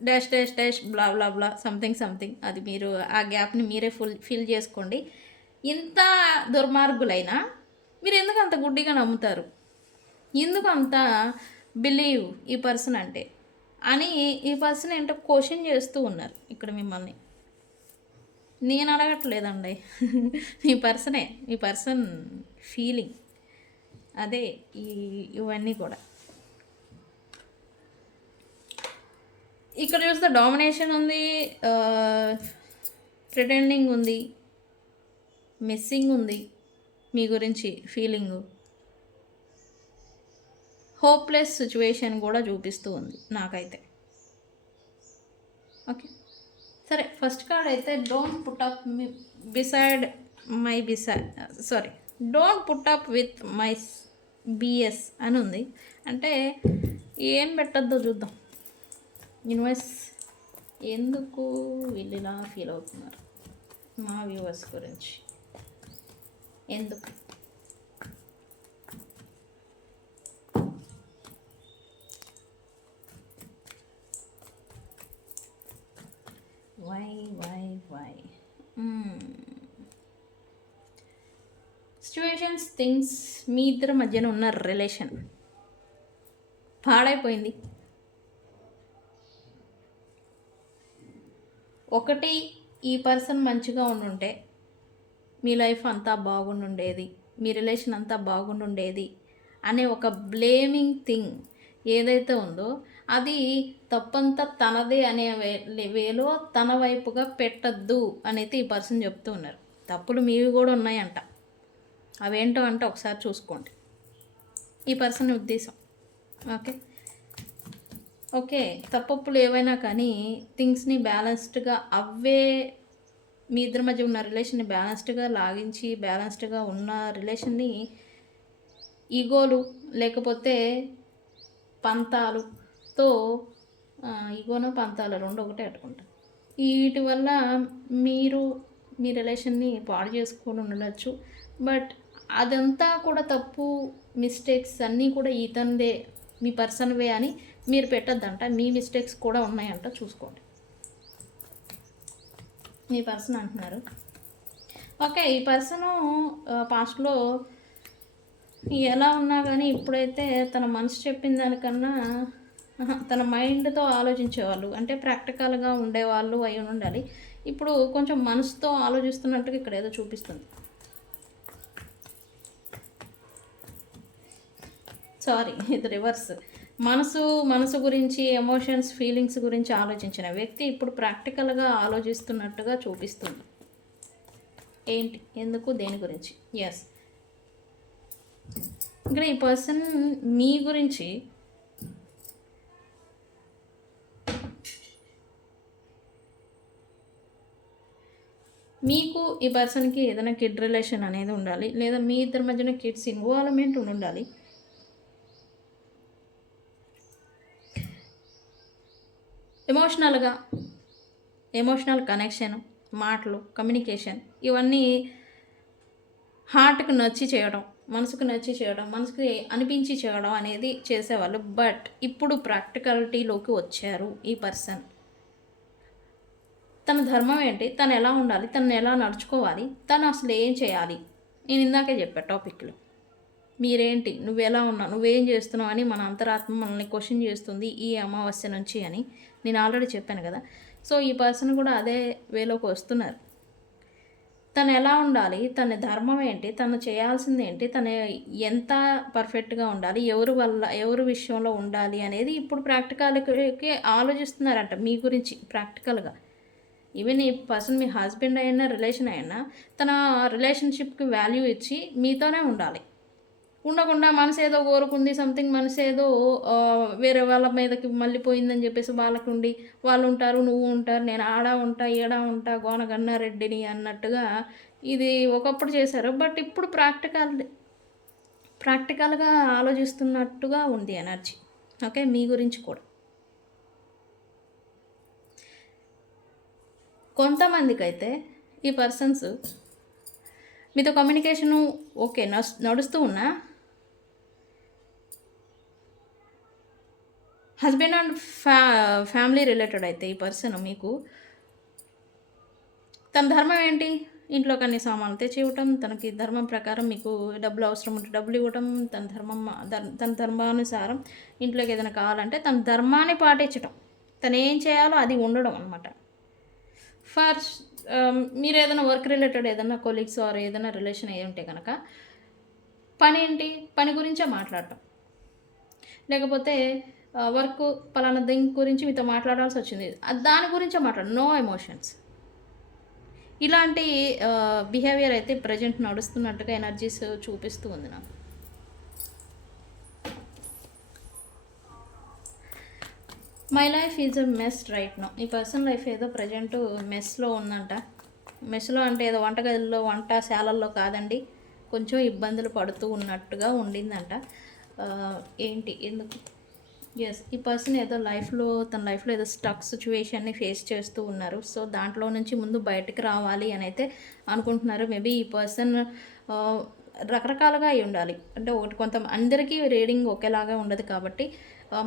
డాష్ డాష్ డాష్ బ్లా బ్లా బ్లా సంథింగ్ అది మీరు ఆ గ్యాప్ని మీరే ఫిల్ చేసుకోండి. ఇంత దుర్మార్గులైనా మీరు ఎందుకు అంత గుడ్డిగా నమ్ముతారు, ఎందుకు అంత బిలీవ్ ఈ పర్సన్ అంటే అని ఈ పర్సన్ ఏంటో క్వశ్చన్ చేస్తూ ఉన్నారు ఇక్కడ మిమ్మల్ని. నేను అడగట్లేదండి, ఈ పర్సన్ ఫీలింగ్ అదే ఇవన్నీ కూడా. ఇక్కడ చూస్తే డామినేషన్ ఉంది, ప్రిటెండింగ్ ఉంది, మిస్సింగ్ ఉంది, మీ గురించి ఫీలింగు, హోప్లెస్ సిచ్యువేషన్ కూడా చూపిస్తూ ఉంది నాకైతే. ఓకే సరే, ఫస్ట్ కార్డ్ అయితే don't put up don't put up with my BS అని ఉంది. అంటే ఏం పెట్టద్దో చూద్దాం. యూనివర్స్ ఎందుకు వీళ్ళు ఇలా ఫీల్ అవుతున్నారు మా వ్యూవర్స్ గురించి, ఎందుకు? వై సిచ్యువేషన్స్, థింగ్స్, మీ ఇద్దరి మధ్యన ఉన్న రిలేషన్ పాడైపోయింది. ఒకటి, ఈ పర్సన్ మంచిగా ఉండుంటే మీ లైఫ్ అంతా బాగుండుండేది, మీ రిలేషన్ అంతా బాగుండుండేది అనే ఒక బ్లేమింగ్ థింగ్ ఏదైతే ఉందో అది తప్పంతా తనదే అనే వేలో తన వైపుగా పెట్టద్దు అనేది ఈ పర్సన్ చెప్తూ ఉన్నారు. తప్పులు మీవి కూడా ఉన్నాయంట, అవేంటో అంటే ఒకసారి చూసుకోండి ఈ పర్సన్ ఉద్దేశం. Okay, okay. తప్పొప్పులు ఏవైనా కానీ థింగ్స్‌ని బ్యాలెన్స్డ్‌గా అవే మీ ఇద్దరి మధ్య ఉన్న రిలేషన్‌ని బ్యాలెన్స్డ్‌గా లాగించి, బ్యాలెన్స్డ్‌గా ఉన్న రిలేషన్‌ని ఈగోలు లేకపోతే పంతాలుతో ఈగోనో, పంతాలు 2 ఒకటే అనుకుంటా. ఈటి వల్ల మీరు మీ రిలేషన్‌ని పాడు చేసుకొని ఉండొచ్చు. బట్ అదంతా కూడా తప్పు, మిస్టేక్స్ అన్నీ కూడా ఇతనిదే, మీ పర్సన్‌వే అని మీరు పెట్టొద్దంట. మీ మిస్టేక్స్ కూడా ఉన్నాయంట చూసుకోండి. మీ పర్సన్ అంటున్నారు. ఓకే. ఈ పర్సను పాస్ట్‌లో ఎలా ఉన్నా కానీ ఇప్పుడైతే తన మనసు చెప్పిన దానికన్నా తన మైండ్‌తో ఆలోచించేవాళ్ళు. అంటే ప్రాక్టికల్‌గా ఉండేవాళ్ళు అయి ఉండాలి. ఇప్పుడు కొంచెం మనసుతో ఆలోచిస్తున్నట్టుగా ఇక్కడ ఏదో చూపిస్తుంది. సారీ, ఇది రివర్స్. మనసు గురించి, ఎమోషన్స్, ఫీలింగ్స్ గురించి ఆలోచించిన వ్యక్తి ఇప్పుడు ప్రాక్టికల్‌గా ఆలోచిస్తున్నట్టుగా చూపిస్తుంది. ఏంటి? ఎందుకు? దేని గురించి? యెస్. ఇక్కడ ఈ పర్సన్ మీ గురించి మీకు ఈ పర్సన్‌కి ఏదైనా కిడ్ రిలేషన్ అనేది ఉండాలి. లేదా మీ ఇద్దరి మధ్యన కిడ్స్ ఇన్వాల్వ్‌మెంట్ ఉండాలి. ఎమోషనల్ కనెక్షన్, మాటలు, కమ్యూనికేషన్ ఇవన్నీ హార్ట్‌కి నచ్చి చేయడం, మనసుకు నచ్చి చేయడం, మనసుకి అనిపించి చేయడం అనేది చేసేవాళ్ళు. బట్ ఇప్పుడు ప్రాక్టికాలిటీలోకి వచ్చారు ఈ పర్సన్. తన ధర్మం ఏంటి? తను ఎలా ఉండాలి? తను ఎలా నడుచుకోవాలి? తను అసలు ఏం చేయాలి? నేను ఇందాకే చెప్పా టాపిక్‌లో. మీరేంటి? నువ్వెలా ఉన్నావు? నువ్వేం చేస్తున్నావు? అని మన అంతరాత్మ మనల్ని క్వశ్చన్ చేస్తుంది ఈ అమావాస్య నుంచి అని నేను ఆల్రెడీ చెప్పాను కదా. సో ఈ పర్సన్ కూడా అదే వేలోకి వస్తున్నారు. తను ఎలా ఉండాలి? తన ధర్మం ఏంటి? తను చేయాల్సింది ఏంటి? తను ఎంత పర్ఫెక్ట్‌గా ఉండాలి? ఎవరి విషయంలో ఉండాలి అనేది ఇప్పుడు ప్రాక్టికల్‌కి ఆలోచిస్తున్నారంట మీ గురించి ప్రాక్టికల్‌గా. ఈవెన్ ఈ పర్సన్ మీ హస్బెండ్ అయినా, రిలేషన్ అయినా తన రిలేషన్‌షిప్‌కి వాల్యూ ఇచ్చి మీతోనే ఉండాలి. ఉండకుండా మనసేదో కోరుకుంది, సంథింగ్ మనసేదో వేరే వాళ్ళ మీదకి మళ్ళీ పోయిందని చెప్పేసి వాళ్ళకుండి, వాళ్ళుంటారు, నువ్వు ఉంటారు, నేను ఆడ ఉంటా, ఈడ ఉంటా, గోన గన్నారెడ్డిని అన్నట్టుగా ఇది ఒకప్పుడు చేశారు. బట్ ఇప్పుడు ప్రాక్టికల్‌గా ఆలోచిస్తున్నట్టుగా ఉంది ఎనర్జీ. ఓకే. మీ గురించి కూడా. కొంతమందికైతే ఈ పర్సన్స్ మీతో కమ్యూనికేషను ఓకే నడుస్తూ ఉన్నా హస్బెండ్ అండ్ ఫ్యామిలీ రిలేటెడ్ అయితే ఈ పర్సన్ మీకు తన ధర్మం ఏంటి? ఇంట్లోకి అన్ని సామాన్లు తెచ్చి ఇవ్వటం, తనకి ధర్మం ప్రకారం మీకు డబ్బులు అవసరం ఉంటే డబ్బులు ఇవ్వటం, తన ధర్మానుసారం ఇంట్లోకి ఏదైనా కావాలంటే తన ధర్మాన్ని పాటించటం, తను ఏం చేయాలో అది ఉండడం అనమాట. మీరు ఏదైనా వర్క్ రిలేటెడ్ ఏదైనా కొలీగ్స్ ఆర్ ఏదైనా రిలేషన్ అయ్యి ఉంటే కనుక పని ఏంటి? పని గురించే మాట్లాడటం. లేకపోతే వర్క్ పలానా దీని గురించి మీతో మాట్లాడాల్సి వచ్చింది, దాని గురించే మాట్లాడు, నో ఎమోషన్స్. ఇలాంటి బిహేవియర్ అయితే ప్రజెంట్ నడుస్తున్నట్టుగా ఎనర్జీస్ చూపిస్తూ ఉంది నాకు. My life is a mess right now. ఈ పర్సన్ లైఫ్ ఏదో ప్రజెంట్ మెస్లో ఉందంట. మెస్లో అంటే ఏదో వంటగదిలో, వంటశాలల్లో కాదండి, కొంచెం ఇబ్బందులు పడుతూ ఉన్నట్టుగా ఉండిందంట. ఏంటి? ఎందుకు? ఎస్, ఈ పర్సన్ ఏదో తన లైఫ్లో ఏదో స్టక్ సిచ్యువేషన్ని ఫేస్ చేస్తూ ఉన్నారు. సో దాంట్లో నుంచి ముందు బయటకు రావాలి అని అయితే అనుకుంటున్నారు. మేబీ ఈ పర్సన్ రకరకాలుగా అయి ఉండాలి. అంటే అందరికీ రీడింగ్ ఒకేలాగా ఉండదు కాబట్టి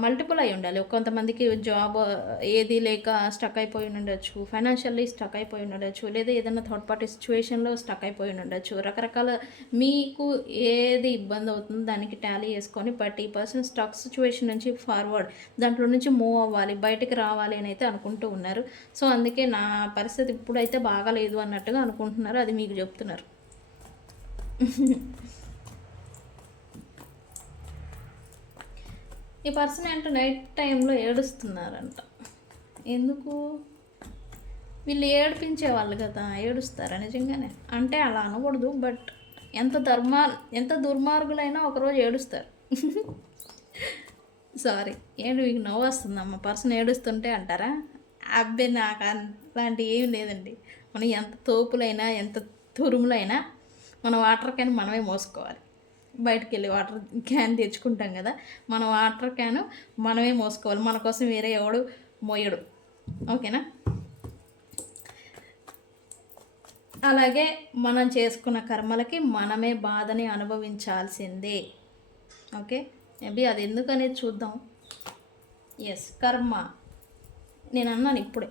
మల్టిపుల్ అయి ఉండాలి. కొంతమందికి జాబ్ ఏది లేక స్టక్ అయిపోయి ఉండొచ్చు, ఫైనాన్షియల్లీ స్టక్ అయిపోయి ఉండొచ్చు, లేదా ఏదైనా థర్డ్ పార్టీ సిచ్యువేషన్లో స్టక్ అయిపోయి ఉండొచ్చు. రకరకాల మీకు ఏది ఇబ్బంది అవుతుందో దానికి టాలీ చేసుకొని బట్ ఈ పర్సన్ స్టక్ సిచ్యువేషన్ నుంచి ఫార్వర్డ్ దాంట్లో నుంచి మూవ్ అవ్వాలి, బయటికి రావాలి అని అయితే అనుకుంటూ ఉన్నారు. సో అందుకే నా పరిస్థితి ఇప్పుడైతే బాగాలేదు అన్నట్టుగా అనుకుంటున్నారు. అది మీకు చెప్తున్నారు. ఈ పర్సన్ ఏంటో నైట్ టైంలో ఏడుస్తున్నారంట. ఎందుకు? వీళ్ళు ఏడిపించే వాళ్ళు కదా, ఏడుస్తారా నిజంగానే? అంటే అలా అనకూడదు, బట్ ఎంత దుర్మార్గులైనా ఒకరోజు ఏడుస్తారు. సారీ. ఏంటి మీకు నవ్వు వస్తుందమ్మా పర్సన్ ఏడుస్తుంటే అంటారా? అబ్బే నాకు అలాంటివి ఏమి లేదండి. మనం ఎంత తోపులైనా ఎంత తురుములైనా మన వాటర్ క్యాన్ మనమే మోసుకోవాలి. బయటకెళ్ళి వాటర్ క్యాన్ తెచ్చుకుంటాం కదా, మన వాటర్ క్యాన్ మనమే మోసుకోవాలి. మన కోసం వేరే ఎవడు మోయడు. ఓకేనా? అలాగే మనం చేసుకున్న కర్మలకి మనమే బాధని అనుభవించాల్సిందే. ఓకే, మేబీ అది ఎందుకనేది చూద్దాం. ఎస్, కర్మ. నేను అన్నాను ఇప్పుడే,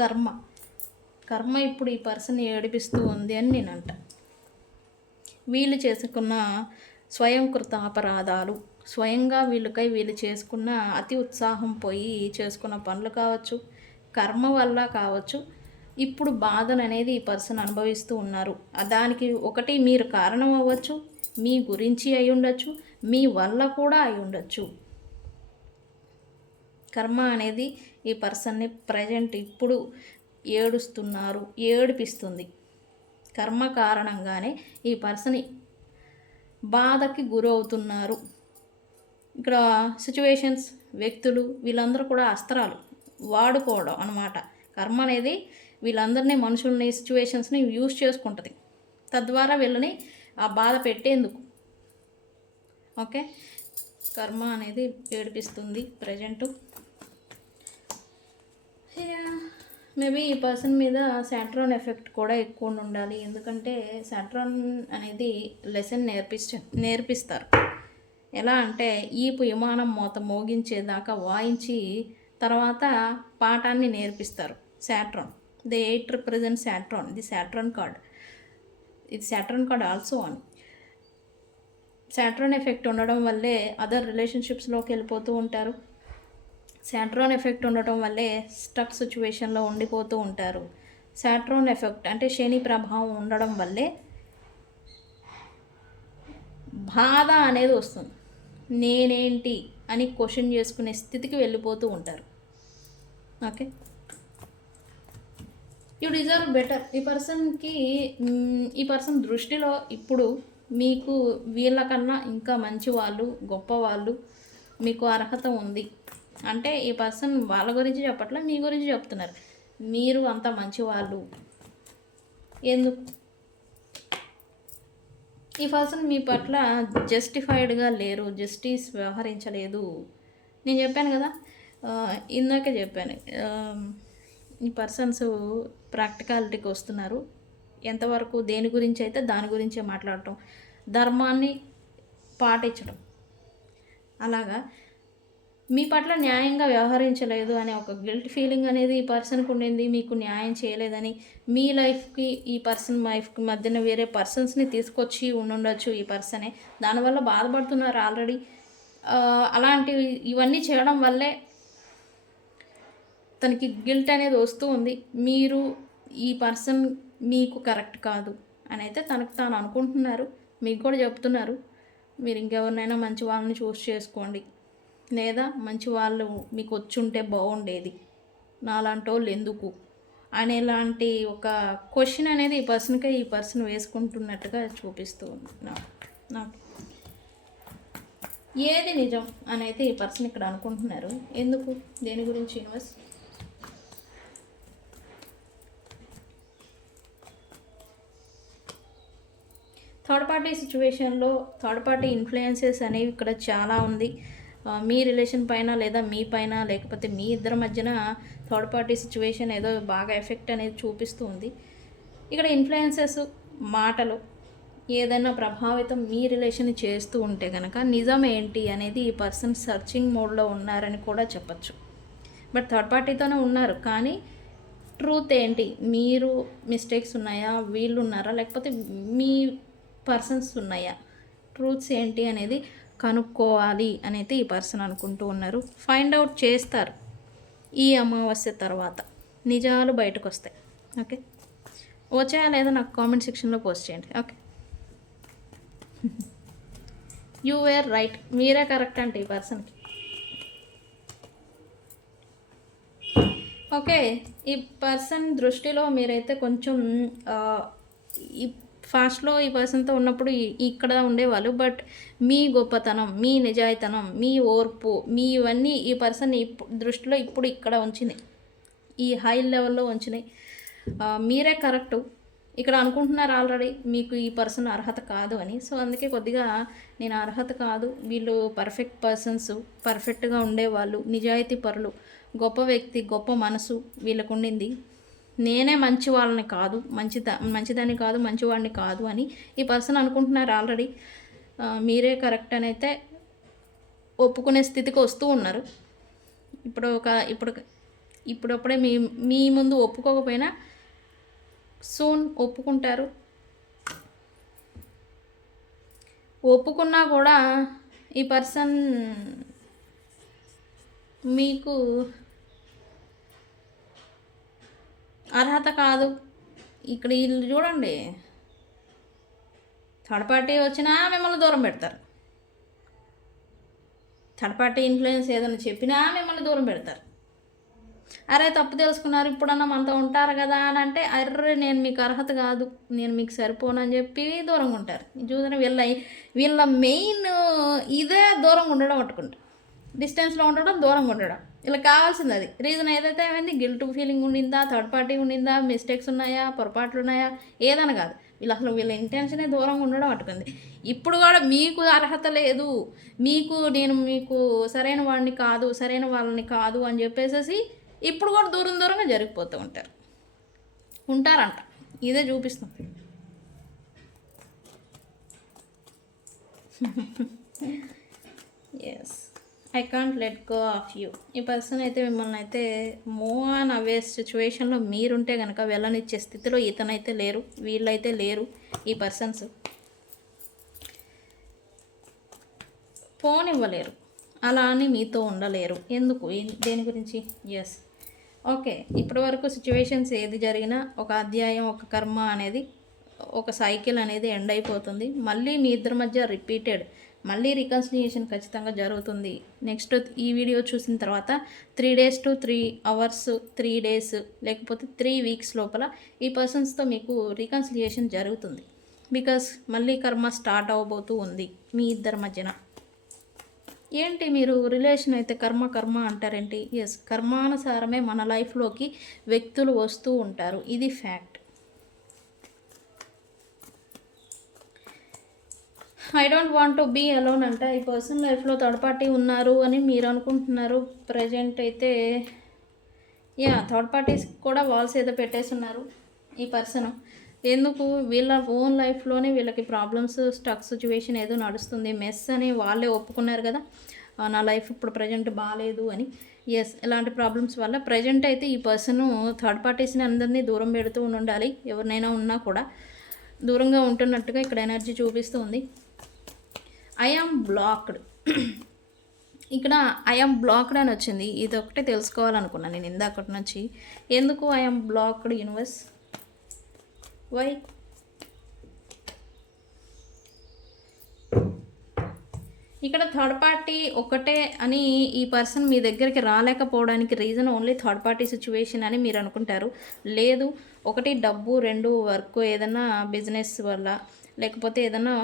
కర్మ కర్మ ఇప్పుడు ఈ పర్సన్ ఏడిపిస్తూ ఉంది అని నేను అంట. వీళ్ళు చేసుకున్న స్వయంకృత అపరాధాలు, స్వయంగా వీళ్ళకై వీళ్ళు చేసుకున్న అతి ఉత్సాహం పోయి చేసుకున్న పనులు కావచ్చు, కర్మ వల్ల కావచ్చు, ఇప్పుడు బాధను అనేది ఈ పర్సన్ అనుభవిస్తూ ఉన్నారు. దానికి ఒకటి మీరు కారణం అవ్వచ్చు, మీ గురించి అయి ఉండొచ్చు, మీ వల్ల కూడా అయి ఉండొచ్చు. కర్మ అనేది ఈ పర్సన్ని ప్రజెంట్ ఇప్పుడు ఏడుస్తున్నారు, ఏడిపిస్తుంది. కర్మ కారణంగానే ఈ పర్సన్ బాధకి గురవుతున్నారు. ఇక్కడ సిచ్యువేషన్స్, వ్యక్తులు, వీళ్ళందరూ కూడా అస్త్రాలు వాడుకోవడం అన్నమాట. కర్మ అనేది వీళ్ళందరినీ, మనుషుల్ని, సిచ్యువేషన్స్ని యూజ్ చేసుకుంటుంది, తద్వారా వీళ్ళని ఆ బాధ పెట్టేందుకు. ఓకే, కర్మ అనేది ఏడిపిస్తుంది ప్రజెంటు. మేబీ ఈ పర్సన్ మీద సాట్రాన్ ఎఫెక్ట్ కూడా ఎక్కువ ఉండాలి. ఎందుకంటే సాట్రాన్ అనేది లెసన్ నేర్పిస్తారు. ఎలా అంటే ఈపు విమానం మోత మోగించేదాకా వాయించి తర్వాత పాఠాన్ని నేర్పిస్తారు. సాట్రాన్, ది 8 రిప్రజెంట్ సాట్రాన్, ది సాట్రాన్ కార్డ్. ఇది సాట్రాన్ కార్డ్ ఆల్సో అని. సాట్రాన్ ఎఫెక్ట్ ఉండడం వల్లే అదర్ రిలేషన్షిప్స్లోకి వెళ్ళిపోతూ ఉంటారు. సాట్రాన్ ఎఫెక్ట్ ఉండటం వల్లే స్టక్ సిచ్యువేషన్లో ఉండిపోతూ ఉంటారు. సాట్రాన్ ఎఫెక్ట్ అంటే శని ప్రభావం ఉండడం వల్లే బాధ అనేది వస్తుంది. నేనేంటి అని క్వశ్చన్ చేసుకునే స్థితికి వెళ్ళిపోతూ ఉంటారు. Okay, you deserve better. ఈ పర్సన్ దృష్టిలో ఇప్పుడు మీకు వీళ్ళకన్నా ఇంకా మంచి వాళ్ళు, గొప్ప వాళ్ళు, మీకు అర్హత ఉంది. అంటే ఈ పర్సన్ వాళ్ళ గురించి చెప్పట్లే, మీ గురించి చెప్తున్నారు. మీరు అంత మంచివాళ్ళు. ఎందుకు ఈ పర్సన్ మీ పట్ల జస్టిఫైడ్గా లేరు, జస్టిస్ వ్యవహరించలేదు. నేను చెప్పాను కదా, ఇందాకే చెప్పాను, ఈ పర్సన్స్ ప్రాక్టికాలిటీకి వస్తున్నారు. ఎంతవరకు దేని గురించి అయితే దాని గురించే మాట్లాడటం, ధర్మాన్ని పాటించడం. అలాగా మీ పట్ల న్యాయంగా వ్యవహరించలేదు అనే ఒక గిల్ట్ ఫీలింగ్ అనేది ఈ పర్సన్కి ఉండింది. మీకు న్యాయం చేయలేదని, మీ లైఫ్కి ఈ పర్సన్ లైఫ్కి మధ్యన వేరే పర్సన్స్ని తీసుకొచ్చి ఉండుండొచ్చు ఈ పర్సనే. దానివల్ల బాధపడుతున్నారు ఆల్రెడీ. అలాంటివి ఇవన్నీ చేయడం వల్లే తనకి గిల్ట్ అనేది వస్తూ ఉంది. మీరు ఈ పర్సన్ మీకు కరెక్ట్ కాదు అని అయితే తనకు తాను అనుకుంటున్నారు. మీకు కూడా చెప్తున్నారు, మీరు ఇంకెవరినైనా మంచి వాళ్ళని చూస్ చేసుకోండి, లేదా మంచి వాళ్ళు మీకు వచ్చుంటే బాగుండేది, నాలాంటి వాళ్ళు ఎందుకు అనేలాంటి ఒక క్వశ్చన్ అనేది ఈ పర్సన్ వేసుకుంటున్నట్టుగా చూపిస్తూ ఉంది నాకు. ఏది నిజం అని అయితే ఈ పర్సన్ ఇక్కడ అనుకుంటున్నారు. ఎందుకు, దేని గురించి? యూనివర్స్ థర్డ్ పార్టీ సిచ్యువేషన్లో థర్డ్ పార్టీ ఇన్ఫ్లుయెన్సెస్ అనేవి ఇక్కడ చాలా ఉంది. మీ రిలేషన్ పైన, లేదా మీ పైన, లేకపోతే మీ ఇద్దరి మధ్యన థర్డ్ పార్టీ సిచ్యువేషన్ ఏదో బాగా ఎఫెక్ట్ అనేది చూపిస్తూ ఉంది. ఇక్కడ ఇన్ఫ్లుయెన్సెస్, మాటలు ఏదైనా ప్రభావితం మీ రిలేషన్ చేస్తూ ఉంటే కనుక నిజం ఏంటి అనేది ఈ పర్సన్ సర్చింగ్ మోడ్లో ఉన్నారని కూడా చెప్పచ్చు. బట్ థర్డ్ పార్టీతోనే ఉన్నారు, కానీ ట్రూత్ ఏంటి, మీరు మిస్టేక్స్ ఉన్నాయా, వీళ్ళు ఉన్నారా, లేకపోతే మీ పర్సన్స్ ఉన్నాయా, ట్రూత్స్ ఏంటి అనేది కనుక్కోవాలి అని అయితే ఈ పర్సన్ అనుకుంటూ ఉన్నారు. ఫైండ్ అవుట్ చేస్తారు. ఈ అమావాస్య తర్వాత నిజాలు బయటకు వస్తాయి. ఓకే, వచ్చాయా లేదా నాకు కామెంట్ సెక్షన్లో పోస్ట్ చేయండి. ఓకే, యూ వేర్ రైట్, మీరే కరెక్ట్ అంటే ఈ పర్సన్కి. ఓకే, ఈ పర్సన్ దృష్టిలో మీరైతే కొంచెం ఫాస్ట్లో ఈ పర్సన్తో ఉన్నప్పుడు ఇక్కడ ఉండేవాళ్ళు. బట్ మీ గొప్పతనం, మీ నిజాయితనం, మీ ఓర్పు, మీ ఇవన్నీ ఈ పర్సన్ దృష్టిలో ఇప్పుడు ఇక్కడ ఉంచినాయి, ఈ హై లెవెల్లో ఉంచినాయి. మీరే కరెక్టు ఇక్కడ అనుకుంటున్నారు ఆల్రెడీ మీకు ఈ పర్సన్ అర్హత కాదు అని. సో అందుకే కొద్దిగా నేను అర్హత కాదు, వీళ్ళు పర్ఫెక్ట్ పర్సన్స్, పర్ఫెక్ట్గా ఉండేవాళ్ళు, నిజాయితీ పరులు, గొప్ప వ్యక్తి, గొప్ప మనసు వీళ్ళకు ఉండింది, నేనే మంచి వాళ్ళని కాదు, మంచిదాన్ని కాదు, మంచివాడిని కాదు అని ఈ పర్సన్ అనుకుంటున్నారు ఆల్రెడీ. మీరే కరెక్ట్ అని అయితే ఒప్పుకునే స్థితికి వస్తూ ఉన్నారు. ఇప్పుడప్పుడే మీ ముందు ఒప్పుకోకపోయినా సూన్ ఒప్పుకుంటారు. ఒప్పుకున్నా కూడా ఈ పర్సన్ మీకు అర్హత కాదు. ఇక్కడ వీళ్ళు చూడండి, థర్డ్ పార్టీ వచ్చినా మిమ్మల్ని దూరం పెడతారు, థర్డ్ పార్టీ ఇన్ఫ్లుయెన్స్ ఏదైనా చెప్పినా మిమ్మల్ని దూరం పెడతారు. అరే తప్పు తెలుసుకున్నారు, ఇప్పుడన్నా మనతో ఉంటారు కదా అని అంటే, అర్రే నేను మీకు అర్హత కాదు, నేను మీకు సరిపోను అని చెప్పి దూరంగా ఉంటారు. చూసిన వీళ్ళ మెయిన్ ఇదే దూరంగా ఉండడం, పట్టుకుంటారు డిస్టెన్స్లో ఉండడం, దూరంగా ఉండడం. ఇలా కావాల్సింది అది. రీజన్ ఏదైతే ఏమైంది, గిల్ట్ ఫీలింగ్ ఉండిందా, థర్డ్ పార్టీ ఉండిందా, మిస్టేక్స్ ఉన్నాయా, పొరపాట్లు ఉన్నాయా, ఏదైనా కాదు, వీళ్ళ ఇంటెన్షనే దూరంగా ఉండడం పట్టుకుంది. ఇప్పుడు కూడా మీకు అర్హత లేదు, మీకు సరైన వాడిని కాదు, సరైన వాళ్ళని కాదు అని చెప్పేసి ఇప్పుడు కూడా దూరంగా జరిగిపోతూ ఉంటారంట. ఇదే చూపిస్తుంది. Yes, I can't let go of you. ఈ పర్సన్ అయితే మిమ్మల్ని అయితే మూవ్ ఆన్ అవే సిచ్యువేషన్లో మీరుంటే కనుక వెళ్ళనిచ్చే స్థితిలో ఇతనైతే లేరు, వీళ్ళైతే లేరు. ఈ పర్సన్స్ ఫోన్ ఇవ్వలేరు, అలా అని మీతో ఉండలేరు. ఎందుకు, దేని గురించి? Yes, okay. ఇప్పటి వరకు సిచ్యువేషన్స్ ఏది జరిగినా ఒక అధ్యాయం, ఒక కర్మ అనేది, ఒక సైకిల్ అనేది ఎండ్ అయిపోతుంది. మళ్ళీ మీ ఇద్దరి మధ్య రిపీటెడ్ మళ్ళీ రికన్సిలియేషన్ ఖచ్చితంగా జరుగుతుంది. నెక్స్ట్ ఈ వీడియో చూసిన తర్వాత 3 days to 3 hours, 3 days లేకపోతే 3 weeks లోపల ఈ పర్సన్స్తో మీకు రికన్సిలియేషన్ జరుగుతుంది. బికాస్ మళ్ళీ కర్మ స్టార్ట్ అవ్వబోతూ ఉంది మీ ఇద్దరి మధ్యన. ఏంటి మీరు రిలేషన్ అయితే కర్మ అంటారేంటి? ఎస్, కర్మానుసారమే మన లైఫ్లోకి వ్యక్తులు వస్తూ ఉంటారు, ఇది fact. I don't want to be alone అంట. ఈ పర్సన్ లైఫ్లో థర్డ్ పార్టీ ఉన్నారు అని మీరు అనుకుంటున్నారు. ప్రజెంట్ అయితే థర్డ్ పార్టీస్ కూడా వాల్స్ ఏదో పెట్టేస్తున్నారు ఈ పర్సన్. ఎందుకు, వీళ్ళ ఓన్ లైఫ్లోనే వీళ్ళకి ప్రాబ్లమ్స్, స్టక్ సిచ్యువేషన్ ఏదో నడుస్తుంది, మెస్ అని వాళ్ళే ఒప్పుకున్నారు కదా, నా లైఫ్ ఇప్పుడు ప్రజెంట్ బాగాలేదు అని. ఎస్, ఇలాంటి ప్రాబ్లమ్స్ వల్ల ప్రజెంట్ అయితే ఈ పర్సన్ థర్డ్ పార్టీస్ని అందరినీ దూరం పెడుతూ ఉండాలి. ఎవరినైనా ఉన్నా కూడా దూరంగా ఉంటున్నట్టుగా ఇక్కడ ఎనర్జీ చూపిస్తూ ఉంది. I am blocked. ఇక్కడ ఐ ఆమ్ బ్లాక్డ్ అని వచ్చింది. ఇది ఒకటే తెలుసుకోవాలనుకున్నాను నేను ఇందాకటి నుంచి. ఎందుకు I am blocked universe? Why? ఇక్కడ థర్డ్ పార్టీ ఒకటే అని ఈ పర్సన్ మీ దగ్గరికి రాలేకపోవడానికి reason only third party situation అని మీరు అనుకుంటారు. లేదు, 1 డబ్బు, 2 వర్క్, ఏదైనా బిజినెస్ వల్ల, లేకపోతే ఏదైనా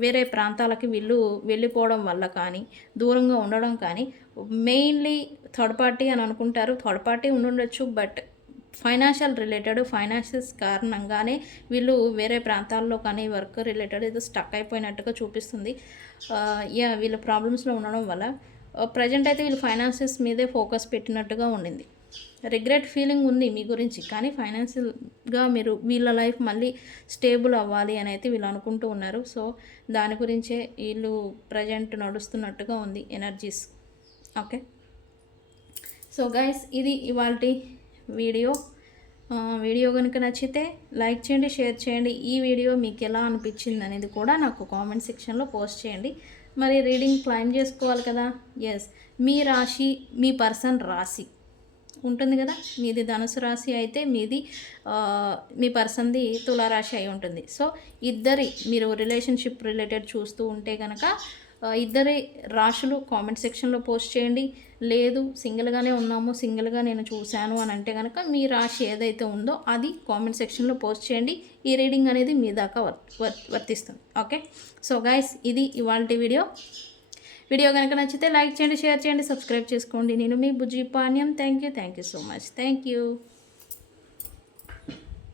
వేరే ప్రాంతాలకి వీళ్ళు వెళ్ళిపోవడం వల్ల కానీ, దూరంగా ఉండడం కానీ, మెయిన్లీ థర్డ్ పార్టీ అని అనుకుంటారు. థర్డ్ పార్టీ ఉండుండొచ్చు, బట్ ఫైనాన్షియల్ రిలేటెడ్, ఫైనాన్షియల్స్ కారణంగానే వీళ్ళు వేరే ప్రాంతాల్లో కానీ వర్క్ రిలేటెడ్ ఏదో స్టక్ అయిపోయినట్టుగా చూపిస్తుంది. వీళ్ళ ప్రాబ్లమ్స్లో ఉండడం వల్ల ప్రజెంట్ అయితే వీళ్ళు ఫైనాన్షియల్స్ మీదే ఫోకస్ పెట్టినట్టుగా ఉండింది. రిగ్రెట్ ఫీలింగ్ ఉంది మీ గురించి, కానీ ఫైనాన్షియల్గా వీళ్ళ లైఫ్ మళ్ళీ స్టేబుల్ అవ్వాలి అని అయితే వీళ్ళు అనుకుంటూ ఉన్నారు. సో దాని గురించే వీళ్ళు ప్రజెంట్ నడుస్తున్నట్టుగా ఉంది ఎనర్జీస్. ఓకే, సో గైస్, ఇది ఇవాల్టి వీడియో కనుక నచ్చితే లైక్ చేయండి, షేర్ చేయండి. ఈ వీడియో మీకు ఎలా అనిపించింది అనేది కూడా నాకు కామెంట్ సెక్షన్లో పోస్ట్ చేయండి. మరి రీడింగ్ క్లైమ్ చేసుకోవాలి కదా. ఎస్, మీ రాశి, మీ పర్సన్ రాశి ఉంటుంది కదా, మీది ధనుసు రాశి అయితే మీ పర్సన్ది తులారాశి అయి ఉంటుంది. సో మీరు రిలేషన్షిప్ రిలేటెడ్ చూస్తూ ఉంటే కనుక ఇద్దరి రాశులు కామెంట్ సెక్షన్లో పోస్ట్ చేయండి. లేదు సింగిల్గానే ఉన్నాము, సింగిల్గా నేను చూశాను అని అంటే కనుక మీ రాశి ఏదైతే ఉందో అది కామెంట్ సెక్షన్లో పోస్ట్ చేయండి. ఈ రీడింగ్ అనేది మీ దాకా వర్తిస్తుంది. ఓకే, సో గైస్ ఇది ఇవాల్టి వీడియో కనుక నచ్చితే లైక్ చేయండి, షేర్ చేయండి, సబ్స్క్రైబ్ చేసుకోండి. నేను మీ Bujji Panyam. Thank you so much. Thank you.